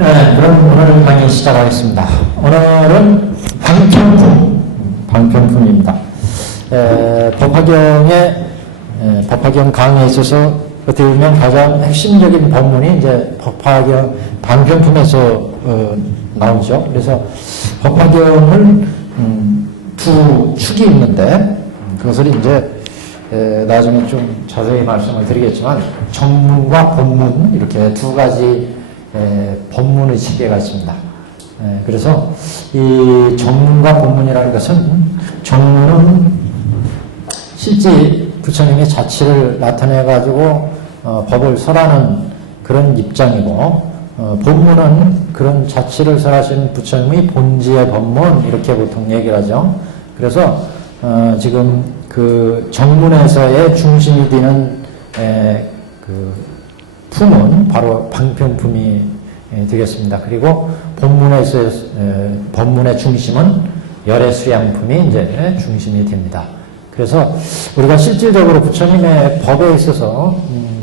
네, 그럼 오늘 강의 시작하겠습니다. 오늘은 방편품입니다. 법화경 강의에 있어서 어떻게 보면 가장 핵심적인 본문이 이제 법화경 방편품에서 나오죠. 그래서 법화경은 두 축이 있는데 그것을 이제 나중에 좀 자세히 말씀을 드리겠지만 정문과 본문 이렇게 두 가지 본문의 체계가 있습니다. 그래서 이 정문과 본문이라는 것은 정문은 실제 부처님의 자치를 나타내 가지고 법을 설하는 그런 입장이고 본문은 그런 자치를 설하시는 부처님의 본지의 법문 이렇게 보통 얘기를 하죠. 그래서 지금 그 정문에서의 중심이 되는 그 품은 바로 방편품이 되겠습니다. 그리고 본문의 중심은 열애수양품이 이제 중심이 됩니다. 그래서 우리가 실질적으로 부처님의 법에 있어서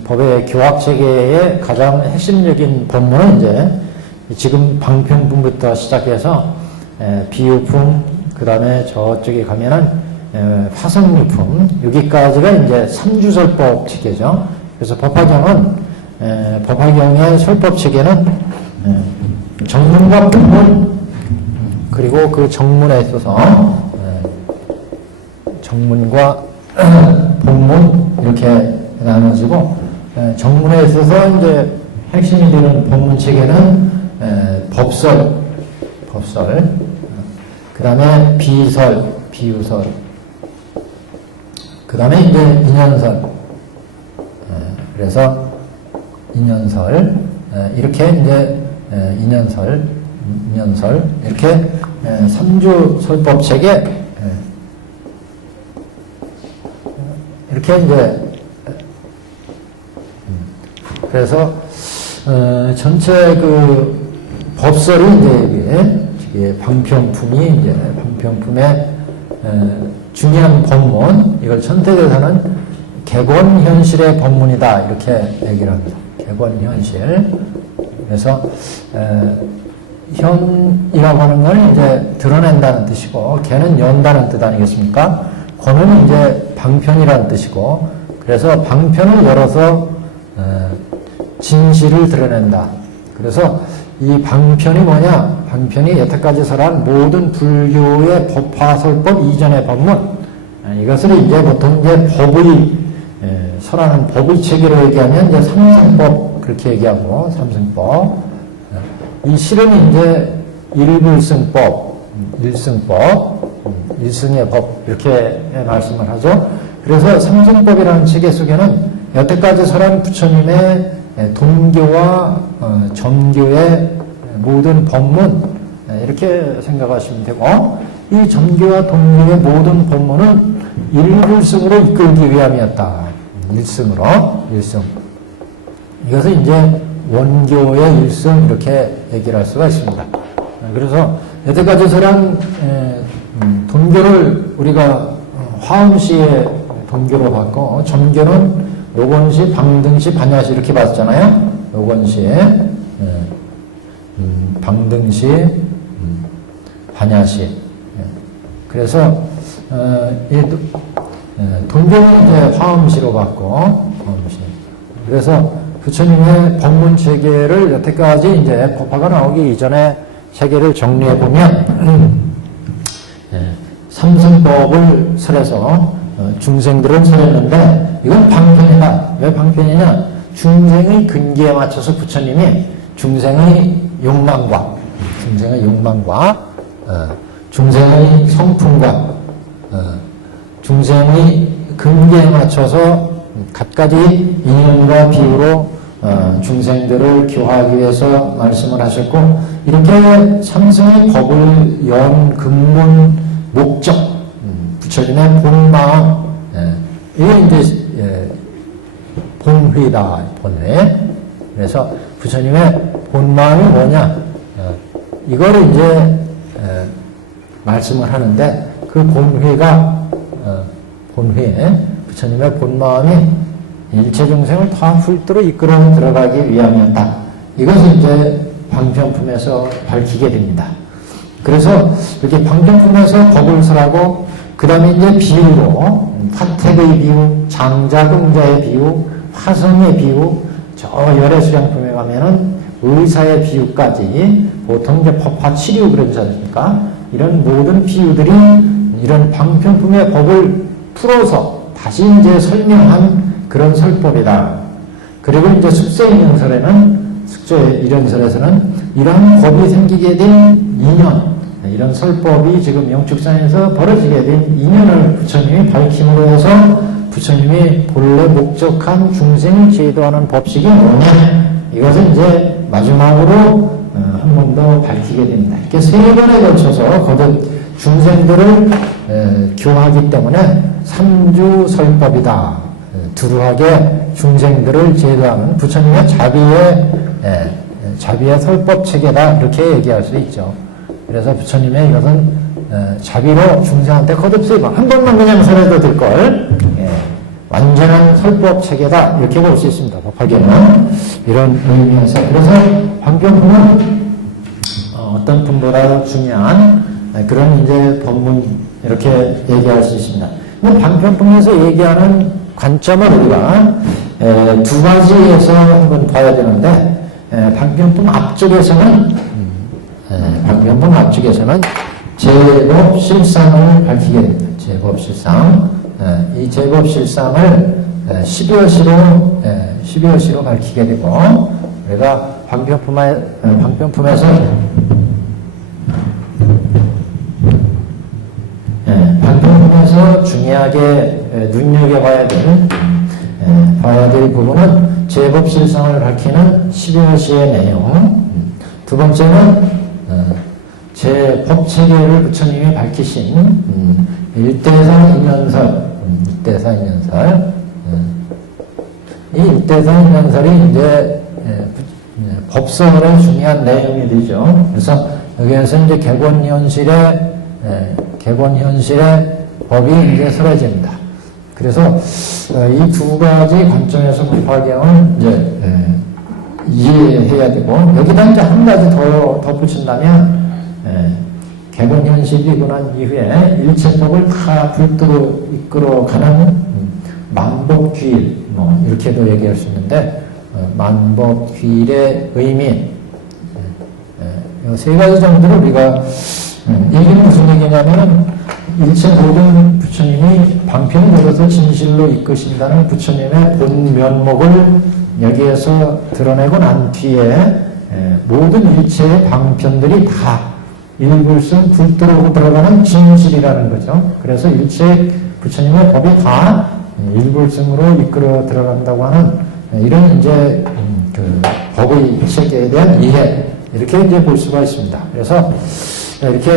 법의 교학 체계의 가장 핵심적인 본문은 이제 지금 방편품부터 시작해서 비유품, 그 다음에 저쪽에 가면은 화성유품, 여기까지가 이제 삼주설법 체계죠. 그래서 법화경의 설법 체계는 정문과 본문, 그리고 그 정문에 있어서 정문과 본문 이렇게 나눠지고, 정문에 있어서 이제 핵심이 되는 본문 체계는 법설, 그 다음에 비설, 비유설, 그 다음에 이제 인연설. 그래서 인연설, 이렇게 이제 인연설 이렇게 삼주 설법 체계 이렇게 이제 그래서 전체 그 법설이 이제 방편품이 이제 방편품의 중요한 법문, 이걸 천태대사는 객원현실의 법문이다 이렇게 얘기를 합니다. 객원현실. 그래서 현이라고 하는 건 이제 드러낸다는 뜻이고, 개는 연다는 뜻 아니겠습니까? 권은 이제 방편이라는 뜻이고, 그래서 방편을 열어서 진실을 드러낸다. 그래서 이 방편이 뭐냐? 방편이 여태까지 설한 모든 불교의 법화설법 이전의 법문, 이것을 이제 보통 이제 법의 설하는 법의 체계로 얘기하면 이제 삼승법 그렇게 얘기하고, 삼승법. 이 실은 이제 일불승법, 일승의 법 이렇게 말씀을 하죠. 그래서 삼승법이라는 체계 속에는 여태까지 설한 부처님의 돈교와 점교의 모든 법문 이렇게 생각하시면 되고, 이 점교와 돈교의 모든 법문은 일불승으로 이끌기 위함이었다. 일승. 이것은 이제 원교의 일승 이렇게 얘기를 할 수가 있습니다. 그래서 여태까지 설한 돈교를 우리가 화엄시의 돈교로 봤고, 점교는 노건시, 방등시, 반야시 이렇게 봤잖아요. 노건시에 방등시, 반야시. 그래서 돈교는 이제 화엄시로 봤고, 화엄시. 그래서 부처님의 법문 체계를 여태까지 이제 법화가 나오기 이전에 체계를 정리해 보면 삼승법을 설해서 중생들은 설했는데 이건 방편이다. 왜 방편이냐? 중생의 근기에 맞춰서 부처님이 중생의 욕망과 중생의 성품과 중생의 근기에 맞춰서 갖가지 인연과 비유로 중생들을 교화하기 위해서 말씀을 하셨고, 이렇게 삼승의 법을 연 근본 목적, 부처님의 본마음, 이게 이제 본회다, 본회. 그래서 부처님의 본마음이 뭐냐? 이거를 이제 말씀을 하는데, 그 본회에 부처님의 본마음이 일체 중생을 다 훌도로 이끌어 들어가기 위함이었다. 이것을 이제 방편품에서 밝히게 됩니다. 그래서 이렇게 방편품에서 법을 설하고 그 다음에 이제 비유로 화택의 비유, 장자금자의 비유, 화성의 비유, 저 열애수량품에 가면은 의사의 비유까지 보통 이제 법화 치료 그러지 않습니까? 이런 모든 비유들이 이런 방편품의 법을 풀어서 다시 이제 설명한 그런 설법이다. 그리고 이제 숙제 이련설에서는 이러한 법이 생기게 된 인연, 이런 설법이 지금 영축산에서 벌어지게 된 인연을 부처님이 밝힘으로 해서 부처님이 본래 목적한 중생을 제도하는 법식이 뭐냐, 이것을 이제 마지막으로 한 번 더 밝히게 됩니다. 이렇게 세 번에 걸쳐서 거듭 중생들을 교하기 때문에 삼주설법이다. 두루하게 중생들을 제도하는 부처님의 자비의 설법 체계다, 이렇게 얘기할 수 있죠. 그래서 부처님의 이것은 자비로 중생한테 거듭쓰이고 한 번만 그냥 설해도 될걸, 완전한 설법 체계다, 이렇게 볼 수 있습니다. 법화계는 이런 의미에서. 그래서 방편품은 어떤 품보다 중요한 그런 이제 법문, 이렇게 얘기할 수 있습니다. 방편품에서 얘기하는 관점을 우리가 두 가지에서 한번 봐야 되는데, 방편품 앞쪽에서는 제법실상을 밝히게 됩니다. 제법실상. 이 제법실상을 12여시로 밝히게 되고, 우리가 방편품에서 중요하게 눈여겨봐야 될 부분은 제법실상을 밝히는 12여시의 내용. 두 번째는 제법체계를 부처님이 밝히신 일대사인연설. 이 일대사인연설이 이제 법설의 중요한 내용이 되죠. 그래서 여기에서 이제 객원현실의 법이 이제 설해집니다. 그래서 이 두 가지 관점에서 법화경을 이제 이해해야 되고, 여기다 이제 한 가지 더 덧붙인다면, 객원현실이 일어난 이후에 일체법을 다 불도로 이끌어가는 만법귀일, 이렇게도 얘기할 수 있는데, 만법귀일의 의미, 이 세 가지 정도를 우리가, 이게 무슨 얘기냐면, 일체 모든 부처님이 방편이 되어서 진실로 이끄신다는 부처님의 본 면목을 여기에서 드러내고 난 뒤에 모든 일체의 방편들이 다 일불승 불도로 들어가는 진실이라는 거죠. 그래서 일체 부처님의 법이 다 일불승으로 이끌어 들어간다고 하는 이런 이제 그 법의 체계에 대한 이해, 이렇게 이제 볼 수가 있습니다. 그래서 이렇게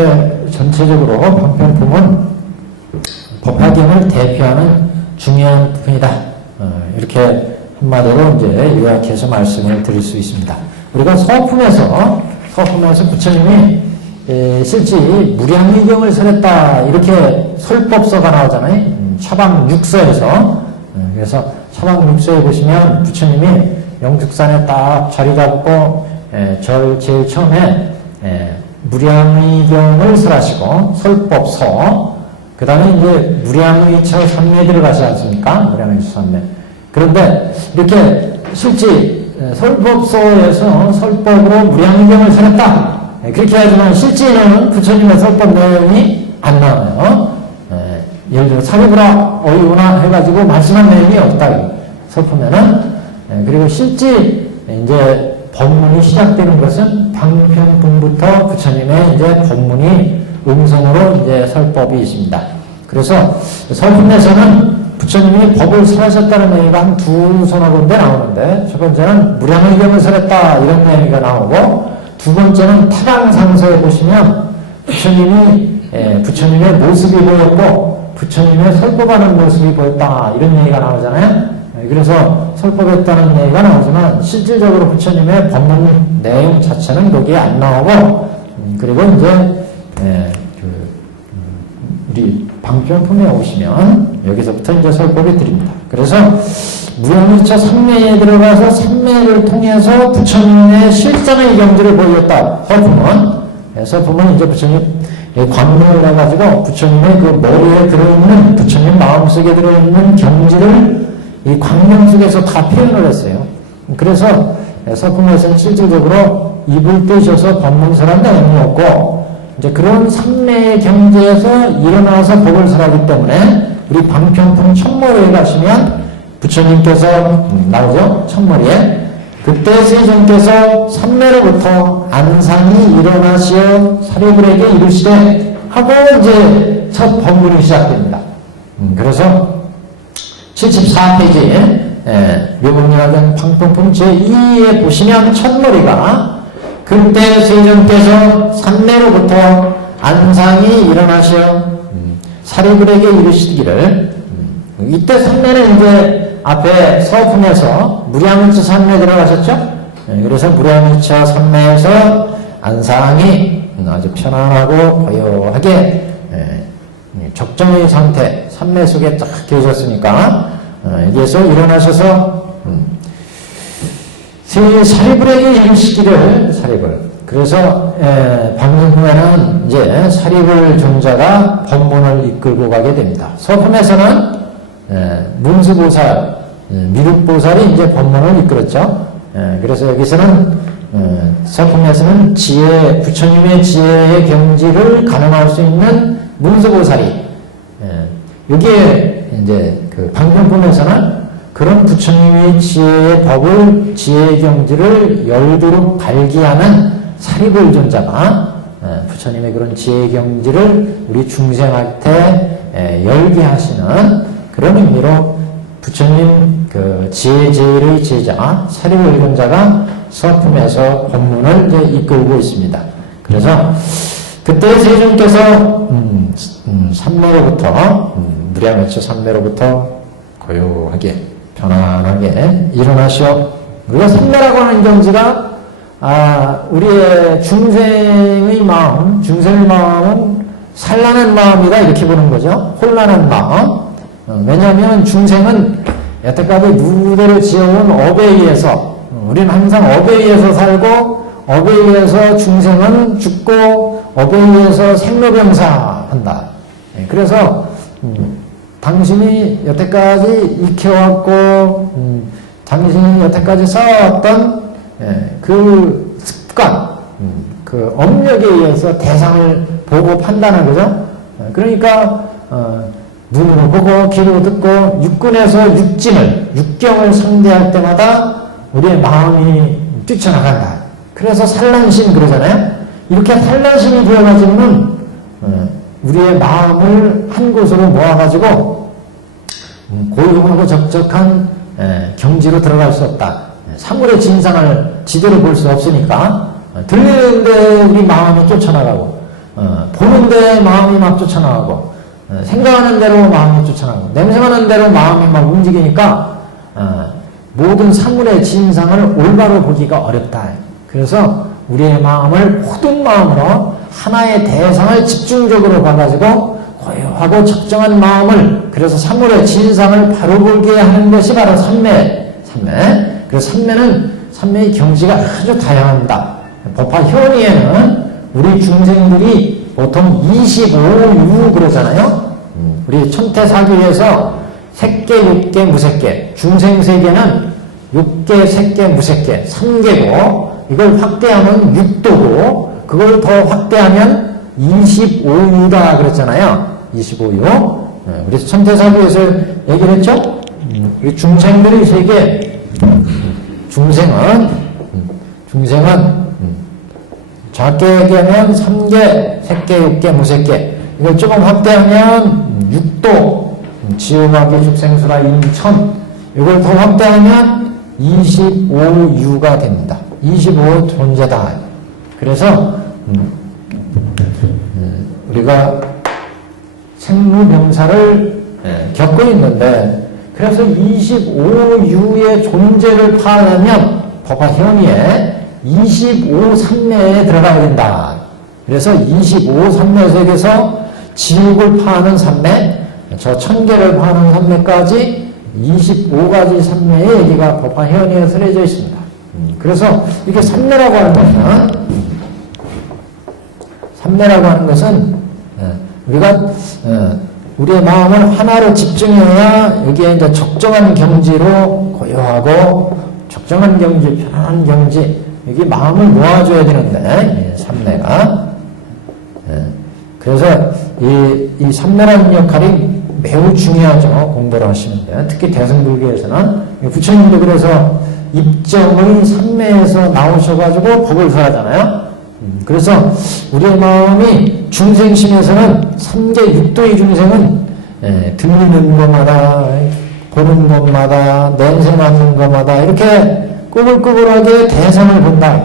전체적으로 방편품은 법화경을 대표하는 중요한 부분이다. 이렇게 한마디로 이제 요약해서 말씀을 드릴 수 있습니다. 우리가 서품에서 부처님이 실제 무량의경을 설했다, 이렇게 설법서가 나오잖아요. 차방 6서에서. 그래서 차방 6서에 보시면 부처님이 영축산에 딱 자리 잡고 제일 처음에 무량의경을 설하시고 설법서, 그 다음에 이제 무량의처 삼매 들어가지 않습니까? 무량의처 삼매. 그런데 이렇게 실제 설법서에서 설법으로 무량의경을 설했다, 그렇게 하지만 실제는 부처님의 설법 내용이 안 나와요. 예를 들어 사리부라 어이구나 해가지고 말씀한 내용이 없다, 설품에는. 그리고 실제 이제 법문이 시작되는 것은 방편품부터 부처님의 이제 법문이 음성으로 이제 설법이 있습니다. 그래서 설품에서는 부처님이 법을 설하셨다는 얘기가 한 두 서너 군데 나오는데, 첫 번째는 무량의경을 설했다, 이런 얘기가 나오고, 두 번째는 타당상서에 보시면 부처님의 모습이 보였고 부처님의 설법하는 모습이 보였다, 이런 얘기가 나오잖아요. 그래서 설법했다는 얘기가 나오지만 실질적으로 부처님의 법문 내용 자체는 거기에 안 나오고, 그리고 이제 우리 방편품에 오시면 여기서부터 이제 설법이 드립니다. 그래서 무량일체 삼매에 들어가서 삼매를 통해서 부처님의 실상의 경지를 보였다. 서품은 이제 부처님 광명을 해가지고 부처님의 그 머리에 들어있는 부처님 마음속에 들어있는 경지를 이 광명 속에서 다 표현을 했어요. 그래서 서품에서는 실질적으로 입을 떼셔서 법문설한 내용이 없고 이제 그런 삼매의 경지에서 일어나서 법을 설하기 때문에 우리 방편품 첫머리에 가시면 부처님께서 나오죠. 첫머리에 그때 세존께서 삼매로부터 안상이 일어나시어 사리불에게 이르시되 하고 이제 첫 법문이 시작됩니다. 그래서 74페이지에 묘문이라는 방편품 제2에 보시면 첫머리가 그때 세존께서 삼매로부터 안상이 일어나시어 사리불에게 이르시기를 이때 삼매는 이제 앞에 서품에서 무량일체 삼매 들어가셨죠? 그래서 무량일체 삼매에서 안상이 아주 편안하고 고요하게 적정의 상태 삼매 속에 딱 계셨으니까 여기에서 일어나셔서 사리불에게 이르시기를 사리불 그래서 방금 후에는 이제 사리불 존자가 법문을 이끌고 가게 됩니다. 서품에서는 문수보살, 미륵보살이 이제 법문을 이끌었죠. 그래서 여기서는 서품에서는 지혜, 부처님의 지혜의 경지를 가늠할 수 있는 문수보살이 여기에 이제 그 방편품에서는 그런 부처님의 지혜의 법을 지혜의 경지를 열도록 발기하는 사리불 존자가 부처님의 그런 지혜의 경지를 우리 중생한테 열게 하시는 그런 의미로 부처님 그 지혜 제일의 제자 사리불 존자가 서품에서 법문을 이제 이끌고 있습니다. 그래서 그때 세존께서 삼매로부터 무량일체 삼매로부터 고요하게 편안하게 일어나시어 우리가 삼매라고 하는 경지가 우리의 중생의 마음은 산란한 마음이다 이렇게 보는 거죠. 혼란한 마음. 왜냐하면 중생은 여태까지 무대로 지어온 업에 의해서 우리는 항상 업에 의해서 살고 업에 의해서 중생은 죽고 업에 의해서 생로병사한다. 그래서 당신이 여태까지 익혀왔고 당신이 여태까지 쌓아왔던 그 습관, 그 업력에 의해서 대상을 보고 판단한 거죠. 그러니까 눈으로 보고 귀로 듣고 육근에서 육경을 상대할 때마다 우리의 마음이 뛰쳐나간다. 그래서 산란심 그러잖아요. 이렇게 산란심이 되어가지고는 우리의 마음을 한 곳으로 모아가지고 고요하고 적적한 경지로 들어갈 수 없다. 사물의 진상을 지대로 볼 수 없으니까 들리는데 우리 마음이 쫓아나가고 보는데 마음이 막 쫓아나가고 생각하는 대로 마음이 쫓아나가고 냄새나는 대로 마음이 막 움직이니까 모든 사물의 진상을 올바로 보기가 어렵다. 그래서 우리의 마음을 모든 마음으로 하나의 대상을 집중적으로 봐가지고 고요하고 적정한 마음을 그래서 사물의 진상을 바로 보게 하는 것이 바로 삼매. 그래서 삼매의 경지가 아주 다양합니다. 법화 현의에는 우리 중생들이 보통 25유 그러잖아요. 우리 천태사교에서 색계, 육계, 무색계, 중생 세계는 육계, 색계, 무색계, 3계고 이걸 확대하면 6도고 그걸 더 확대하면 25유다 그랬잖아요. 25유. 그래서 천태사교에서 얘기를 했죠. 우리 중생들의 세계, 중생은 작게 얘기하면 3계, 색계, 육계, 무색계. 이걸 조금 확대하면 6도, 지음하기, 죽생수라, 인천. 이걸 더 확대하면 25유가 됩니다. 25 존재다. 그래서 우리가 생로병사를 겪고 있는데 그래서 25유의 존재를 파악하면 법화 현의에 25 삼매에 들어가야 된다. 그래서 25 삼매 세계에서 지옥을 파하는 삼매, 저 천계를 파하는 삼매까지 25가지 삼매의 얘기가 법화 회원위에 쓰여져 있습니다. 그래서 이게 삼매라고 하는 것은 우리가 우리의 마음을 하나로 집중해야 여기에 이제 적정한 경지로 고요하고 적정한 경지, 편안한 경지, 여기 마음을 모아줘야 되는데 삼매가. 그래서 이 삼매라는 역할이 매우 중요하죠. 공부를 하시는데 특히 대승불교에서는 부처님도 그래서 입정의 삼매에서 나오셔가지고 법을 설하잖아요. 그래서 우리의 마음이 중생심에서는 3계 육도의 중생은 들리는 것마다 보는 것마다 냄새 맡는 것마다 이렇게 꾸불꾸불하게 대상을 본다.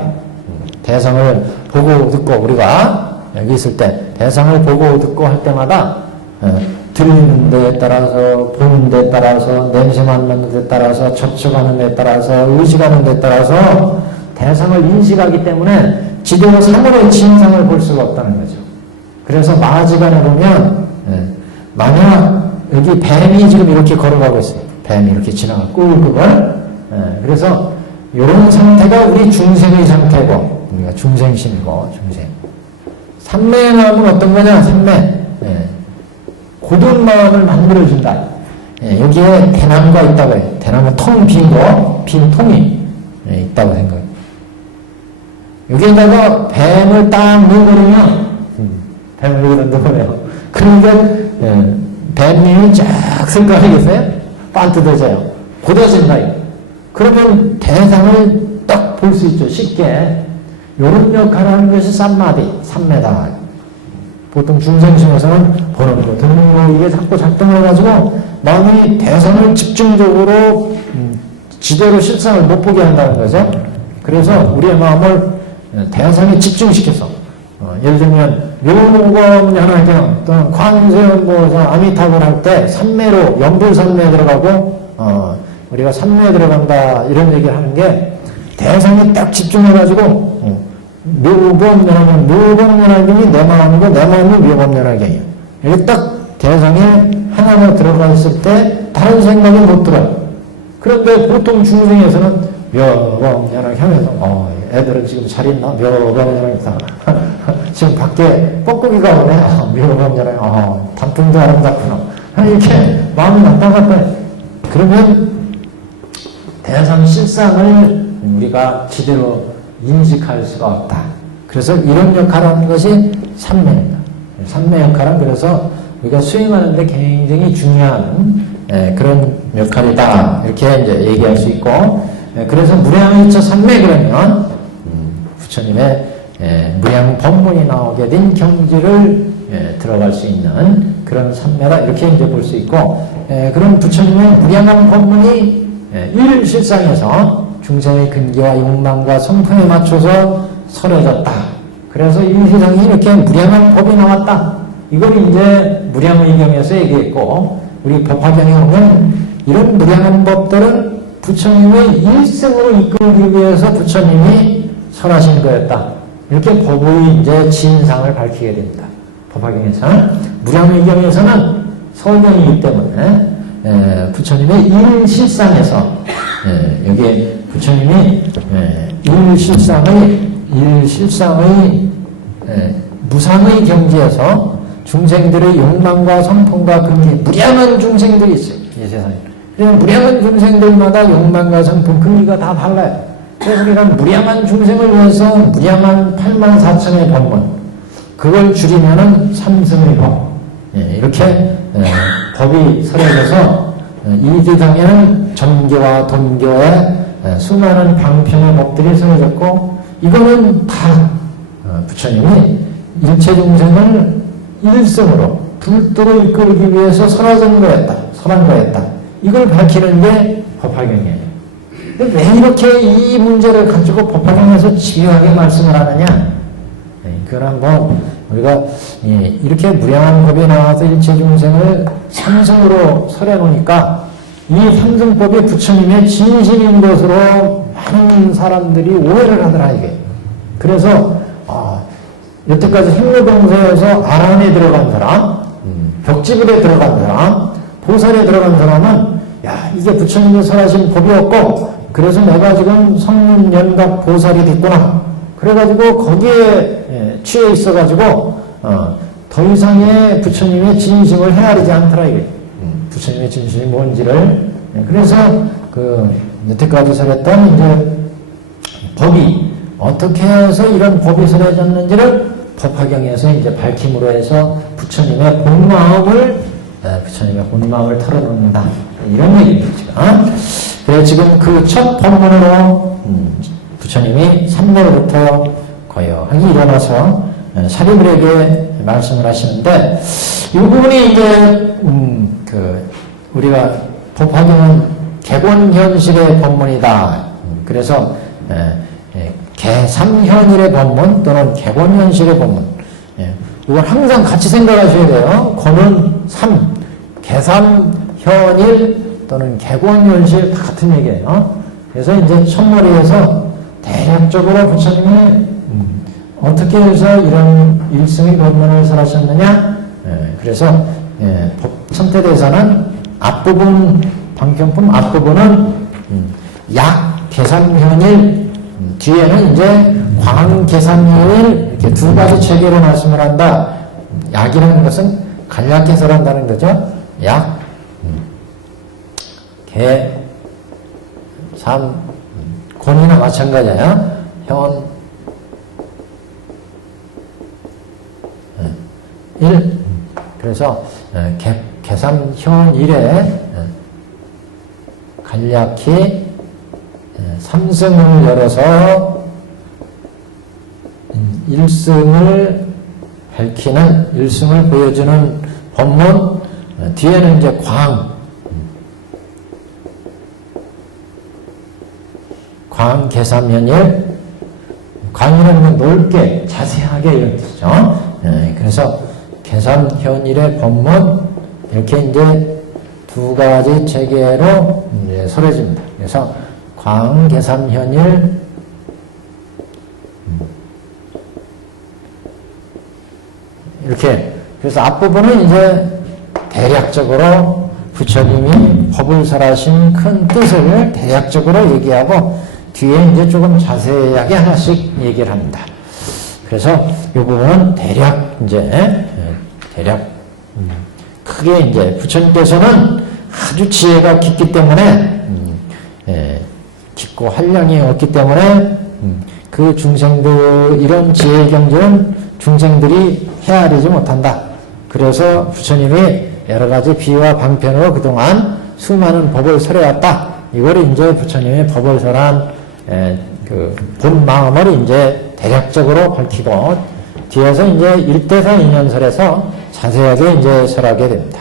대상을 보고 듣고 우리가 여기 있을 때 대상을 보고 듣고 할 때마다 들리는 데에 따라서 보는 데에 따라서 냄새 맡는 데에 따라서 접촉하는 데에 따라서 의식하는 데에 따라서 대상을 인식하기 때문에 지대로 사물의 진상을 볼 수가 없다는 거죠. 그래서 마지간에 보면 만약 여기 뱀이 지금 이렇게 걸어가고 있어요. 뱀이 이렇게 지나가 꾸불꾸불. 그래서 이런 상태가 우리 중생의 상태고 우리가 중생심이고 중생. 삼매의 마음은 어떤 거냐? 삼매. 고든 마음을 만들어준다. 여기에 대나무가 있다고 해요. 대나무 통 빈 거, 빈 통이 있다고 생각해요. 여기에다가 뱀을 딱 넣어버리면 뱀을 여기다 넣어요. 그러니까 뱀님이 쫙 쓸까하겠어요? 반뜯어져요. 곧어진다. 그러면 대상을 딱 볼 수 있죠. 쉽게. 요런 역할을 하는 것이 쌈마디, 삼매다. 보통 중생심에서는 보는 거, 듣는 거, 이게 자꾸 작동해가지고 마음이 대상을 집중적으로 지대로 실상을 못 보게 한다는 거죠. 그래서 우리의 마음을 대상에 집중시켜서 예를 들면 묘무검연화경 또는 관세음보사 아미타불 할 때 삼매로 연불삼매에 들어가고 우리가 삼매에 들어간다 이런 얘기를 하는 게 대상에 딱 집중해가지고 묘범연화경, 묘범연화경이 내 마음이고 내 마음이 묘범연화경이에요. 여기 딱 대상에 하나가 들어가 있을 때 다른 생각이 못 들어요. 그런데 보통 중생에서는 묘범연화경에서 애들은 지금 잘 있나? 묘범연화경 지금 밖에 뻐꾸기가 오네. 묘범연화경 단풍도 아름답구나. 이렇게 마음이 왔다 갔다 해. 그러면 대상 실상을 우리가 제대로 인식할 수가 없다. 그래서 이런 역할을 하는 것이 삼매입니다. 삼매 역할은 그래서 우리가 수행하는데 굉장히 중요한 그런 역할이다. 이렇게 이제 얘기할 수 있고, 그래서 무량의처 삼매 그러면 부처님의 무량 법문이 나오게 된 경지를 들어갈 수 있는 그런 삼매라 이렇게 이제 볼 수 있고, 그런 부처님의 무량한 법문이 일실상에서 중생의 근기와 욕망과 성품에 맞춰서 설해졌다. 그래서 이 세상에 이렇게 무량한 법이 나왔다. 이걸 이제 무량의경에서 얘기했고, 우리 법화경에 보면 이런 무량한 법들은 부처님의 일생으로 이끌기 위해서 부처님이 설하신 거였다. 이렇게 법의 이제 진상을 밝히게 됩니다. 법화경에서는. 무량의경에서는 서경이기 때문에 부처님의 일실상에서 여기에 부처님이 일실상의 무상의 경지에서 중생들의 욕망과 성품과 근기, 무량한 중생들이 있어요. 이 세상에. 그러면 무량한 중생들마다 욕망과 성품, 근기가 다 달라요. 그래서 우리가 무량한 중생을 위해서 무량한 84,000의 법문, 그걸 줄이면은 삼승의 법. 이렇게 법이 설해져서 이 세상에는 정교와 돈교의 수많은 방편의 법들이 설해졌고, 이거는 다 부처님이 일체 중생을 일성으로 불도로 이끌기 위해서 설한 거였다. 이걸 밝히는 게 법화경이에요. 근데 왜 이렇게 이 문제를 가지고 법화경에서 집요하게 말씀을 하느냐? 그걸 한번 우리가 이렇게 무량한 법이 나와서 일체 중생을 삼승으로 설해 놓으니까 이 삼승법이 부처님의 진심인 것으로 많은 사람들이 오해를 하더라 이게. 그래서 여태까지 행로동서에서 아란에 들어간 사람, 벽지불에 들어간 사람, 보살에 들어간 사람은 야, 이게 부처님이 설하신 법이었고, 그래서 내가 지금 성문연각 보살이 됐구나. 그래가지고 거기에 취해 있어가지고, 더 이상의 부처님의 진심을 헤아리지 않더라, 이게. 부처님의 진심이 뭔지를. 그래서 여태까지 설했던 이제 법이 어떻게 해서 이런 법이 설해졌는지를 법화경에서 이제 밝힘으로 해서 부처님의 본마음을 털어놓는다. 이런 얘기입니다, 지금. 그래서 지금 그 첫 법문으로, 부처님이 삼매로부터 거여하게 일어나서 사리불에게 말씀을 하시는데, 이 부분이 이제, 우리가 법화경은 개본현실의 법문이다. 그래서, 개삼현일의 법문 또는 개본현실의 법문. 이걸 항상 같이 생각하셔야 돼요. 거는 삼, 개삼현일 또는 개본현실 다 같은 얘기예요. 그래서 이제 첫머리에서 대략적으로 부처님이 어떻게 해서 이런 일승의 법문을 설하셨느냐. 그래서 천태대사는 앞부분, 방편품 앞부분은 약 개삼현일, 뒤에는 이제 광개삼현일, 이렇게 두 가지 체계로 말씀을 한다. 약이라는 것은 간략해서 한다는 거죠. 약, 개, 삼, 곤이나 마찬가지야. 현, 일. 그래서 개삼현일에 간략히 삼승을 열어서 일승을 밝히는, 일승을 보여주는 법문. 뒤에는 이제 광개삼현일. 광이라는 건 넓게, 자세하게 이런 뜻이죠. 그래서 개삼현일의 법문, 이렇게 이제 두 가지 체계로 이제 설해집니다. 그래서 광개삼현일, 이렇게. 그래서 앞부분은 이제 대략적으로 부처님이 법을 설하신 큰 뜻을 대략적으로 얘기하고, 뒤에 이제 조금 자세하게 하나씩 얘기를 합니다. 그래서 이 부분은 대략 크게 이제 부처님께서는 아주 지혜가 깊기 때문에, 깊고 한량이 없기 때문에, 그 중생들, 이런 지혜의 경지는 중생들이 헤아리지 못한다. 그래서 부처님이 여러 가지 비유와 방편으로 그동안 수많은 법을 설해왔다. 이걸 이제 부처님의 법을 설한 본 마음을 이제 대략적으로 밝히고, 뒤에서 이제 1대사 2년설에서 자세하게 이제 설하게 됩니다.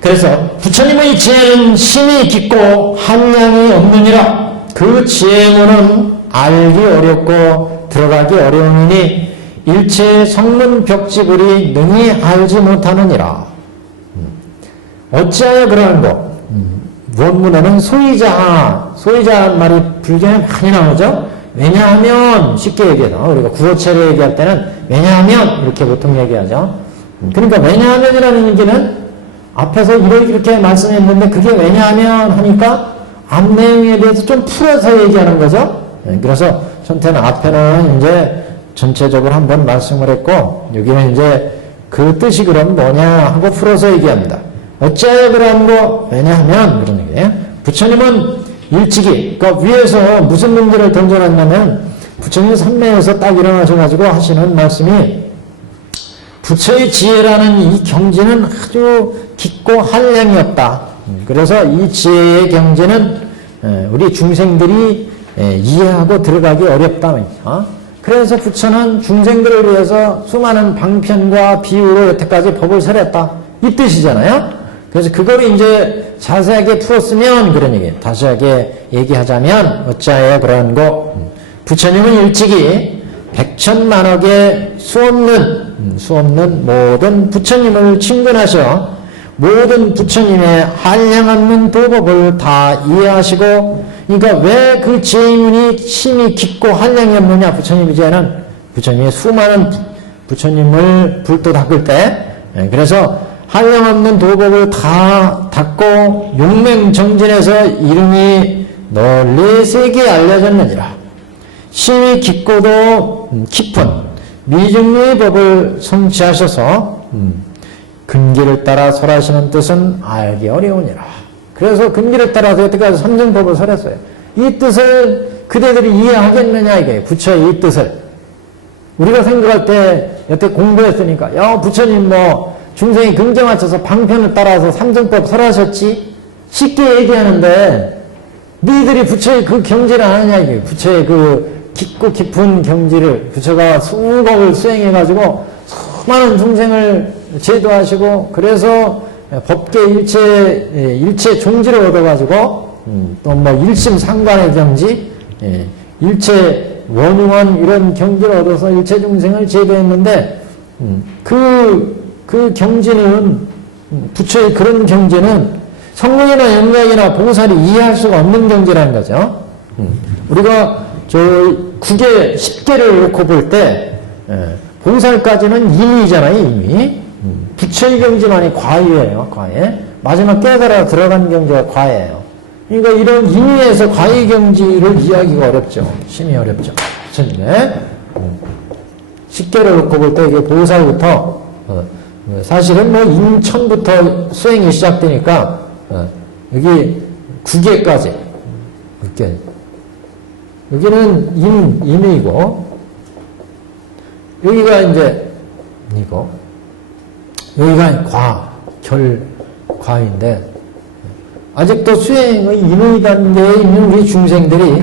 그래서 부처님의 지혜는 심히 깊고 한량이 없느니라. 그 지혜문은 알기 어렵고 들어가기 어려우니 일체 성문 벽지불이 능히 알지 못하느니라. 어찌하여 그러는고? 원문에는 소이자한 말이 불교에 많이 나오죠. 왜냐하면, 쉽게 얘기해서 우리가 구어체로 얘기할 때는 왜냐하면 이렇게 보통 얘기하죠. 그러니까 왜냐하면이라는 얘기는 앞에서 이렇게 말씀했는데 그게 왜냐하면 하니까 앞 내용에 대해서 좀 풀어서 얘기하는 거죠. 그래서 전태는 앞에는 이제 전체적으로 한번 말씀을 했고, 여기는 이제 그 뜻이 그럼 뭐냐 하고 풀어서 얘기합니다. 어찌하여 그러는고? 왜냐하면 그런 얘기예요. 부처님은 일찍이, 그러니까 위에서 무슨 문제를 던져놨냐면, 부처님 삼매에서 딱 일어나셔가지고 하시는 말씀이, 부처의 지혜라는 이 경지는 아주 깊고 한량이 없다. 그래서 이 지혜의 경지는 우리 중생들이 이해하고 들어가기 어렵다. 그래서 부처는 중생들을 위해서 수많은 방편과 비유로 여태까지 법을 설했다. 이 뜻이잖아요. 그래서 그거를 이제 자세하게 풀었으면 그런 얘기예요. 자세하게 얘기하자면 어찌하여 그러한고? 부처님은 일찍이 백천만억의 수없는 모든 부처님을 친근하셔 모든 부처님의 한량 없는 도법을 다 이해하시고, 그러니까 왜 그 지혜문이 심히 깊고 한량이 없느냐? 부처님의 지혜는 부처님의 수많은 부처님을 불도 닦을 때, 그래서 한량 없는 도법을 다 닫고 용맹정진에서 이름이 널리 세계에 알려졌느니라. 심히 깊고도 깊은 미증리의 법을 성취하셔서 근기를 따라 설하시는 뜻은 알기 어려우니라. 그래서 근기를 따라서 여태까지 삼승법을 설했어요. 이 뜻을 그대들이 이해하겠느냐 이게 부처의 이 뜻을. 우리가 생각할 때 여태 공부했으니까 야 부처님 뭐 중생이 근기에 맞춰서 방편을 따라서 삼승법 설하셨지? 쉽게 얘기하는데 너희들이 부처의 그 경지를 아느냐 이게. 부처의 그 깊고 깊은 경지를 부처가 수법을 수행해가지고 수많은 중생을 제도하시고 그래서 법계 일체 종지를 얻어가지고 또 뭐 일심상관의 경지, 일체 원흉한 이런 경지를 얻어서 일체 중생을 제도했는데 그 경지는 부처의 그런 경지는 성령이나 영락이나 보살이 이해할 수가 없는 경지라는 거죠. 우리가 저 9개, 10개를 놓고 볼 때 보살까지는 임의잖아요, 임의. 부처의 경지만이 과의예요, 과의. 마지막 깨달아 들어간 경지가 과예요. 그러니까 이런 임의에서 과의 경지를 이해하기가 어렵죠. 심히 어렵죠. 부처님의 10개를 놓고 볼 때 이게 보살부터 사실은 뭐 인천부터 수행이 시작되니까 여기 9개까지 이렇게 여기는 임의고 여기가 이제 이거 여기가 과인데 아직도 수행의 임의 단계에 있는 우리 중생들이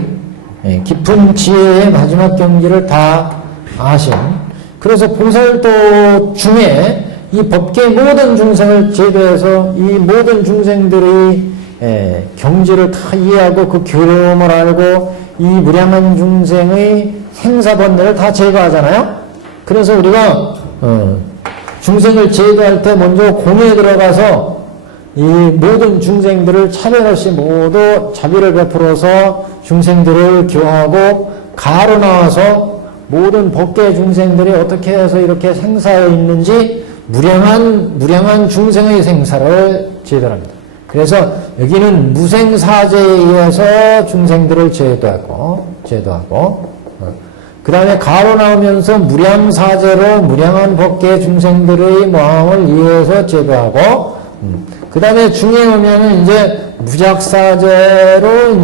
깊은 지혜의 마지막 경지를 다 아신 그래서 보살도 중에 이 법계 모든 중생을 제도해서 이 모든 중생들의 경지를 다 이해하고 그 교름을 알고 이 무량한 중생의 생사번뇌를 다 제거하잖아요. 그래서 우리가 중생을 제거할 때 먼저 공에 들어가서 이 모든 중생들을 차별 없이 모두 자비를 베풀어서 중생들을 교화하고 가로 나와서 모든 법계 중생들이 어떻게 해서 이렇게 생사에 있는지 무량한 중생의 생사를 제도합니다. 그래서 여기는 무생사제에 의해서 중생들을 제도하고 그 다음에 가로 나오면서 무량사제로 무량한 법계 중생들의 마음을 이해해서 제도하고 그 다음에 중에 오면은 이제 무작사제로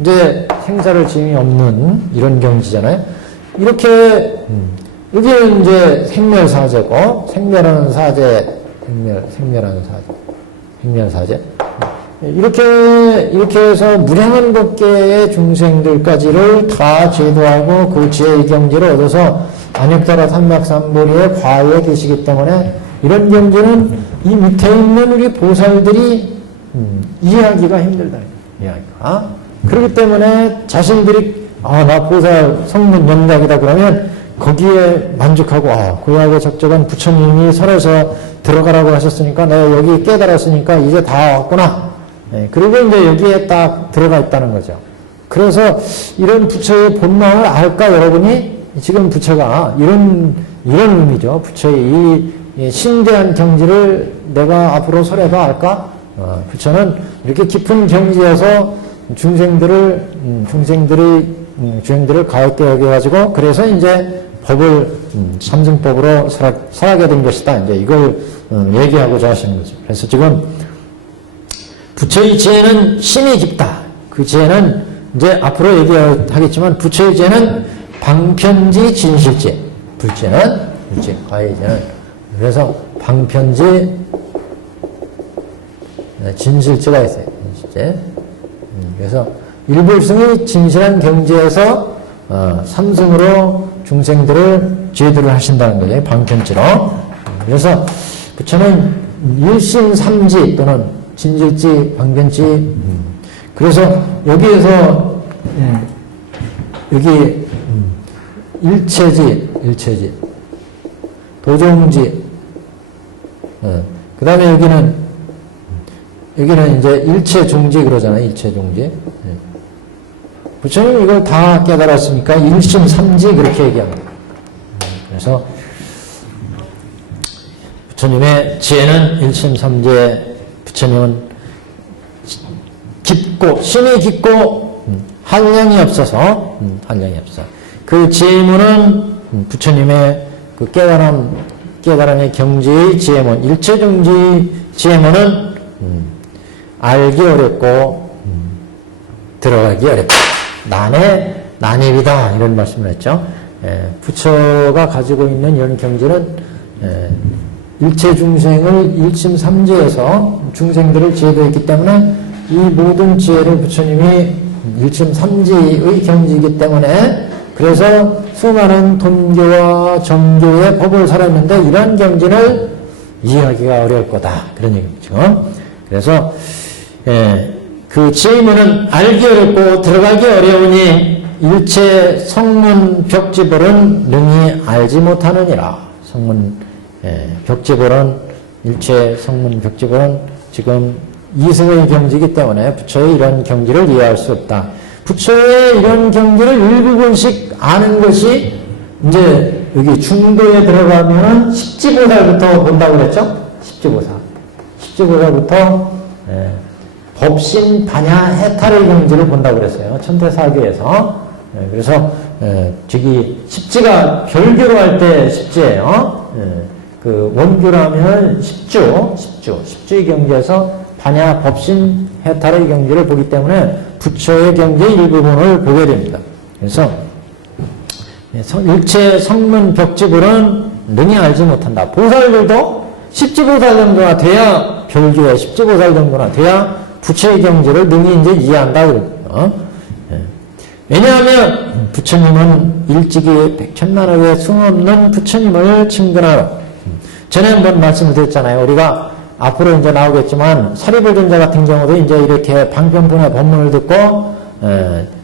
이제 생사를 짐이 없는 이런 경지잖아요. 이렇게 여기는 이제 생멸사제고 생멸하는 사제 생멸사제 이렇게 해서 무량한 법계의 중생들까지를 다 제도하고 그 지혜의 경지를 얻어서 안역자라 삼맥삼보리의 과에 계시기 때문에 이런 경지는 이 밑에 있는 우리 보살들이 이해하기가 힘들다. 이해하기가. 그렇기 때문에 자신들이 나 보살 성문 영락이다 그러면 거기에 만족하고 고요하고 적적한 부처님이 설해서 들어가라고 하셨으니까 내가 여기 깨달았으니까 이제 다 왔구나. 그리고 이제 여기에 딱 들어가 있다는 거죠. 그래서 이런 부처의 본마음을 알까 여러분이? 지금 부처가 이런 의미죠. 부처의 이 신대한 경지를 내가 앞으로 설해서 알까? 부처는 이렇게 깊은 경지에서 중생들을 가볍게 여겨가지고 그래서 이제 법을 삼승법으로 설하게 된 것이다. 이제 이걸 얘기하고자 하시는 거죠. 그래서 지금 부처의 지혜는 심히 깊다. 그 지혜는 이제 앞으로 얘기하겠지만 부처의 지혜는 방편지 진실지. 불지는 과의지는 그래서 방편지 진실지가 있어요. 진실지. 그래서 일불승의 진실한 경지에서 삼승으로 중생들을 제도를 하신다는 거죠. 방편지로. 그래서 부처는 일심삼지 또는 진실지, 방편지. 그래서 여기에서 여기 일체지, 도종지. 그 다음에 여기는 이제 일체종지 그러잖아요. 일체종지. 부처님 이걸 다 깨달았으니까 일심삼지 그렇게 얘기합니다. 그래서 부처님의 지혜는 일심삼재, 부처님은 깊고 심이 깊고 한량이 없어서 한량이 없어. 그 지혜문은 부처님의 그 깨달음의 경지의 지혜문, 일체중지 지혜문은 알기 어렵고 들어가기 어렵다. 난입이다 이런 말씀을 했죠. 부처가 가지고 있는 이런 경지는 일체 중생을 일심삼재에서 중생들을 지혜도했기 때문에 이 모든 지혜를 부처님이 일심삼지의 경지이기 때문에 그래서 수많은 돈교와 정교의 법을 살았는데 이런 경지를 이해하기가 어려울 거다 그런 얘기죠. 그래서 그 지혜문은 알기 어렵고 들어가기 어려우니 일체 성문 벽지벌은 능히 알지 못하느니라. 성문 벽지벌은 일체 성문 벽지벌은 지금 이승의 경지이기 때문에 부처의 이런 경지를 이해할 수 없다. 부처의 이런 경지를 일부분씩 아는 것이 이제 여기 중도에 들어가면 십지보살부터 본다고 그랬죠? 십지보살부터 법신 반야 해탈의 경지를 본다고 그랬어요. 천태사교에서. 그래서 저기 십지가 별교로 할 때 십지예요. 그 원교라면 십주의 경지에서 반야 법신 해탈의 경지를 보기 때문에 부처의 경지의 일부분을 보게 됩니다. 그래서 일체 성문 벽지불은 능히 알지 못한다. 보살들도 십지보살 정도나 돼야 별교의 십지보살 정도나 돼야 부처의 경지를 능히 이제 이해한다 그래요. 왜냐하면 부처님은 일찍이 백천만억의 수없는 부처님을 친근하러 전에 한번 말씀을 드렸잖아요. 우리가 앞으로 이제 나오겠지만 사리불전자 같은 경우도 이제 이렇게 방편분의 법문을 듣고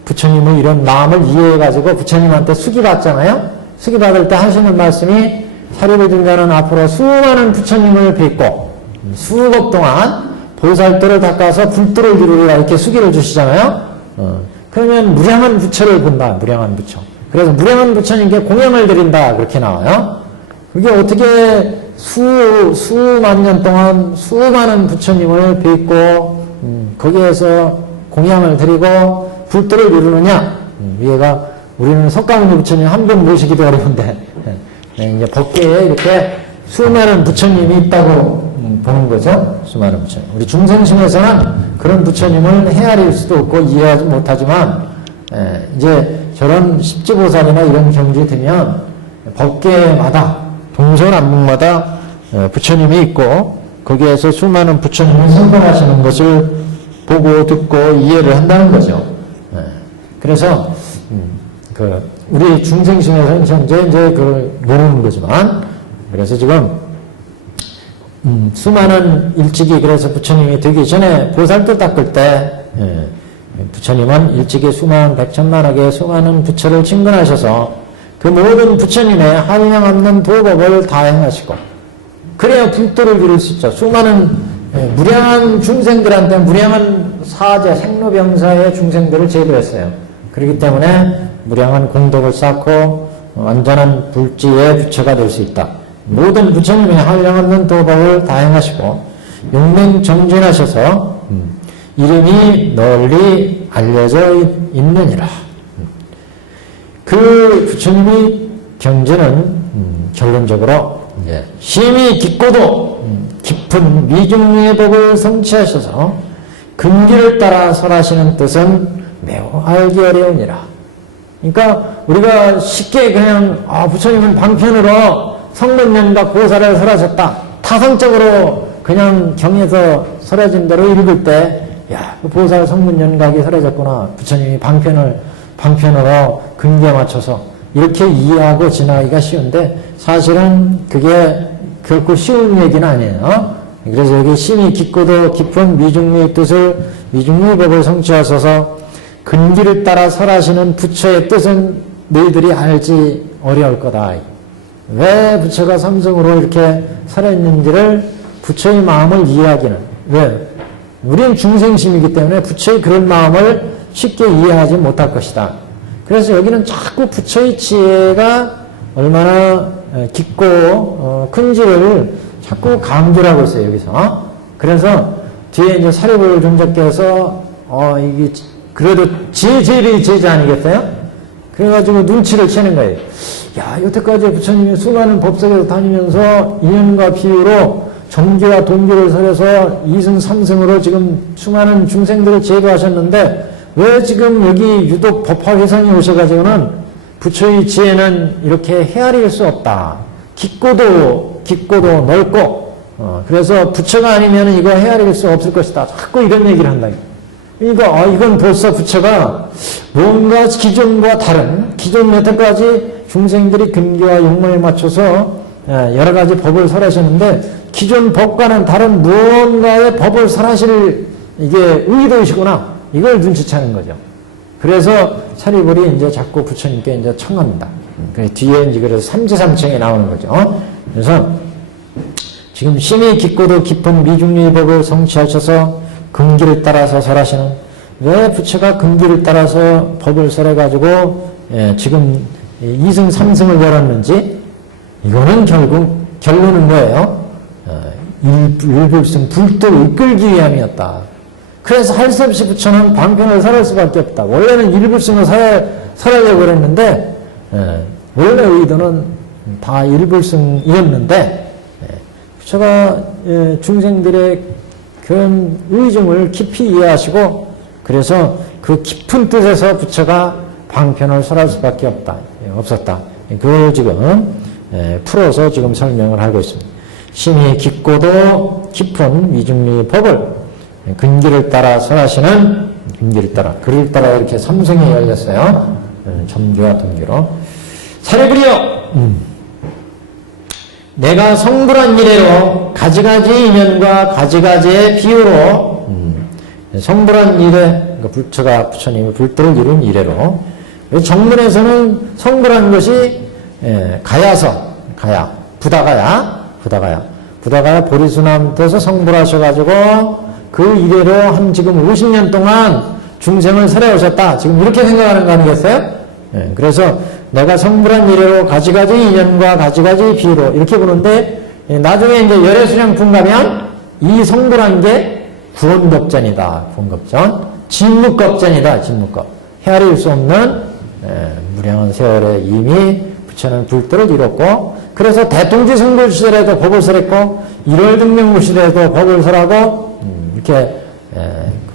부처님의 이런 마음을 이해해가지고 부처님한테 수기받잖아요. 수기받을 때 하시는 말씀이 사리불전자는 앞으로 수많은 부처님을 뵙고 수억 동안 보살도를 닦아서 불도를 이루리라 이렇게 수기를 주시잖아요. 그러면 무량한 부처를 본다. 무량한 부처. 그래서 무량한 부처님께 공양을 드린다. 그렇게 나와요. 그게 어떻게 수만 년 동안 수많은 부처님을 뵙고 거기에서 공양을 드리고 불도를 이루느냐. 위에가 우리는 석가모니 부처님 한 분 모시기도 어려운데 이제 법계에 이렇게 수많은 부처님이 있다고 보는 거죠. 수많은 부처님. 우리 중생심에서는 그런 부처님을 헤아릴 수도 없고 이해하지 못하지만 이제 저런 십지보살이나 이런 경지에 들면 법계마다 동서남북마다 부처님이 있고 거기에서 수많은 부처님이 성공하시는 것을 보고 듣고 이해를 한다는 거죠. 그래서 우리 중생심에서는 현재 이제 그걸 모르는 거지만 그래서 지금 수많은 일찍이 그래서 부처님이 되기 전에 보살도 닦을 때 부처님은 일찍이 수많은 백천만억의 수많은 부처를 친근하셔서 그 모든 부처님의 한량 없는 도법을 다 행하시고 그래야 불도를 이룰 수 있죠. 수많은 무량한 중생들한테 무량한 사제 생로병사의 중생들을 제도했어요. 그렇기 때문에 무량한 공덕을 쌓고 완전한 불지의 부처가 될 수 있다. 모든 부처님의 한량없는 도법을 다 행하시고 용맹정진하셔서 이름이 널리 알려져 있느니라. 그 부처님의 경지는 결론적으로 심히 깊고도 깊은 미중류의 법을 성취하셔서 근기를 따라 설하시는 뜻은 매우 알기 어려우니라. 그러니까 우리가 쉽게 그냥 부처님은 방편으로 성문연각 보살을 설하셨다. 타성적으로 그냥 경에서 설해진 대로 읽을 때 그 보살 성문연각이 설해졌구나. 부처님이 방편으로 근기에 맞춰서 이렇게 이해하고 지나가기가 쉬운데 사실은 그게 결코 쉬운 얘기는 아니에요. 그래서 여기 심히 깊고도 깊은 미중류의 뜻을 미중류의 법을 성취하셔서 근기를 따라 설하시는 부처의 뜻은 너희들이 알지 어려울 거다. 왜 부처가 삼성으로 이렇게 설했는지를 부처의 마음을 이해하기는 왜? 우리는 중생심이기 때문에 부처의 그런 마음을 쉽게 이해하지 못할 것이다. 그래서 여기는 자꾸 부처의 지혜가 얼마나 깊고 큰지를 자꾸 강조를 하고 있어요, 여기서. 그래서 뒤에 이제 사립을 종자께서, 이게, 그래도 제일이 제자 아니겠어요? 그래가지고 눈치를 채는 거예요. 야, 여태까지 부처님이 수많은 법석에서 다니면서 인연과 비유로 정규와 동규를 설해서 2승, 3승으로 지금 수많은 중생들을 제도하셨는데, 왜 지금 여기 유독 법화회상이 오셔가지고는 부처의 지혜는 이렇게 헤아릴 수 없다. 깊고도 넓고, 그래서 부처가 아니면 이거 헤아릴 수 없을 것이다. 자꾸 이런 얘기를 한다. 그러니까, 이건 벌써 부처가 뭔가 기존과 다른, 기존 여태까지 중생들이 근기와 욕망에 맞춰서 여러 가지 법을 설하셨는데, 기존 법과는 다른 무언가의 법을 설하실 이게 의도이시구나. 이걸 눈치채는 거죠. 그래서 사리불이 이제 자꾸 부처님께 이제 청합니다. 그 뒤에 이제 그래서 삼지삼청이 나오는 거죠. 그래서 지금 심히 깊고도 깊은 미중류의 법을 성취하셔서 근기를 따라서 설하시는, 왜 부처가 근기를 따라서 법을 설해가지고 지금 2승 3승을 열었는지, 이거는 결론은 뭐예요? 일불승 불도를 이끌기 위함이었다. 그래서 할 수 없이 부처는 방편을 설할 수밖에 없다. 원래는 일불승을 설하려고 그랬는데, 원래 의도는 다 일불승이었는데, 부처가 중생들의 그런 의중을 깊이 이해하시고, 그래서 그 깊은 뜻에서 부처가 방편을 설할 수밖에 없었다. 그걸 지금 풀어서 지금 설명을 하고 있습니다. 심히 깊고도 깊은 미중리 법을 근기를 따라 설하시는, 근기를 따라, 글을 따라 이렇게 삼성이 열렸어요. 점규와 동규로. 사리불이여! 내가 성불한 이래로 가지가지 인연과 가지가지의 비유로, 성불한 이래, 그러니까 부처님이 불도를 이룬 이래로, 정문에서는 성불한 것이 부다가야 보리수남께서 성불하셔가지고 그 이래로 한 지금 50년 동안 중생을 설해오셨다. 지금 이렇게 생각하는 거 아니겠어요? 그래서 내가 성불한 이래로 가지가지 인연과 가지가지 비유로 이렇게 보는데, 나중에 이제 열애수량품 가면 이 성불한 게 구원겁전이다. 구원겁전. 진묵겁전이다. 진묵겁. 헤아릴 수 없는 무량한 세월에 이미 부처는 불도를 이뤘고, 그래서 대통지 성불 시대에도 법을 설했고, 1월 등명부 시대에도 법을 설하고, 이렇게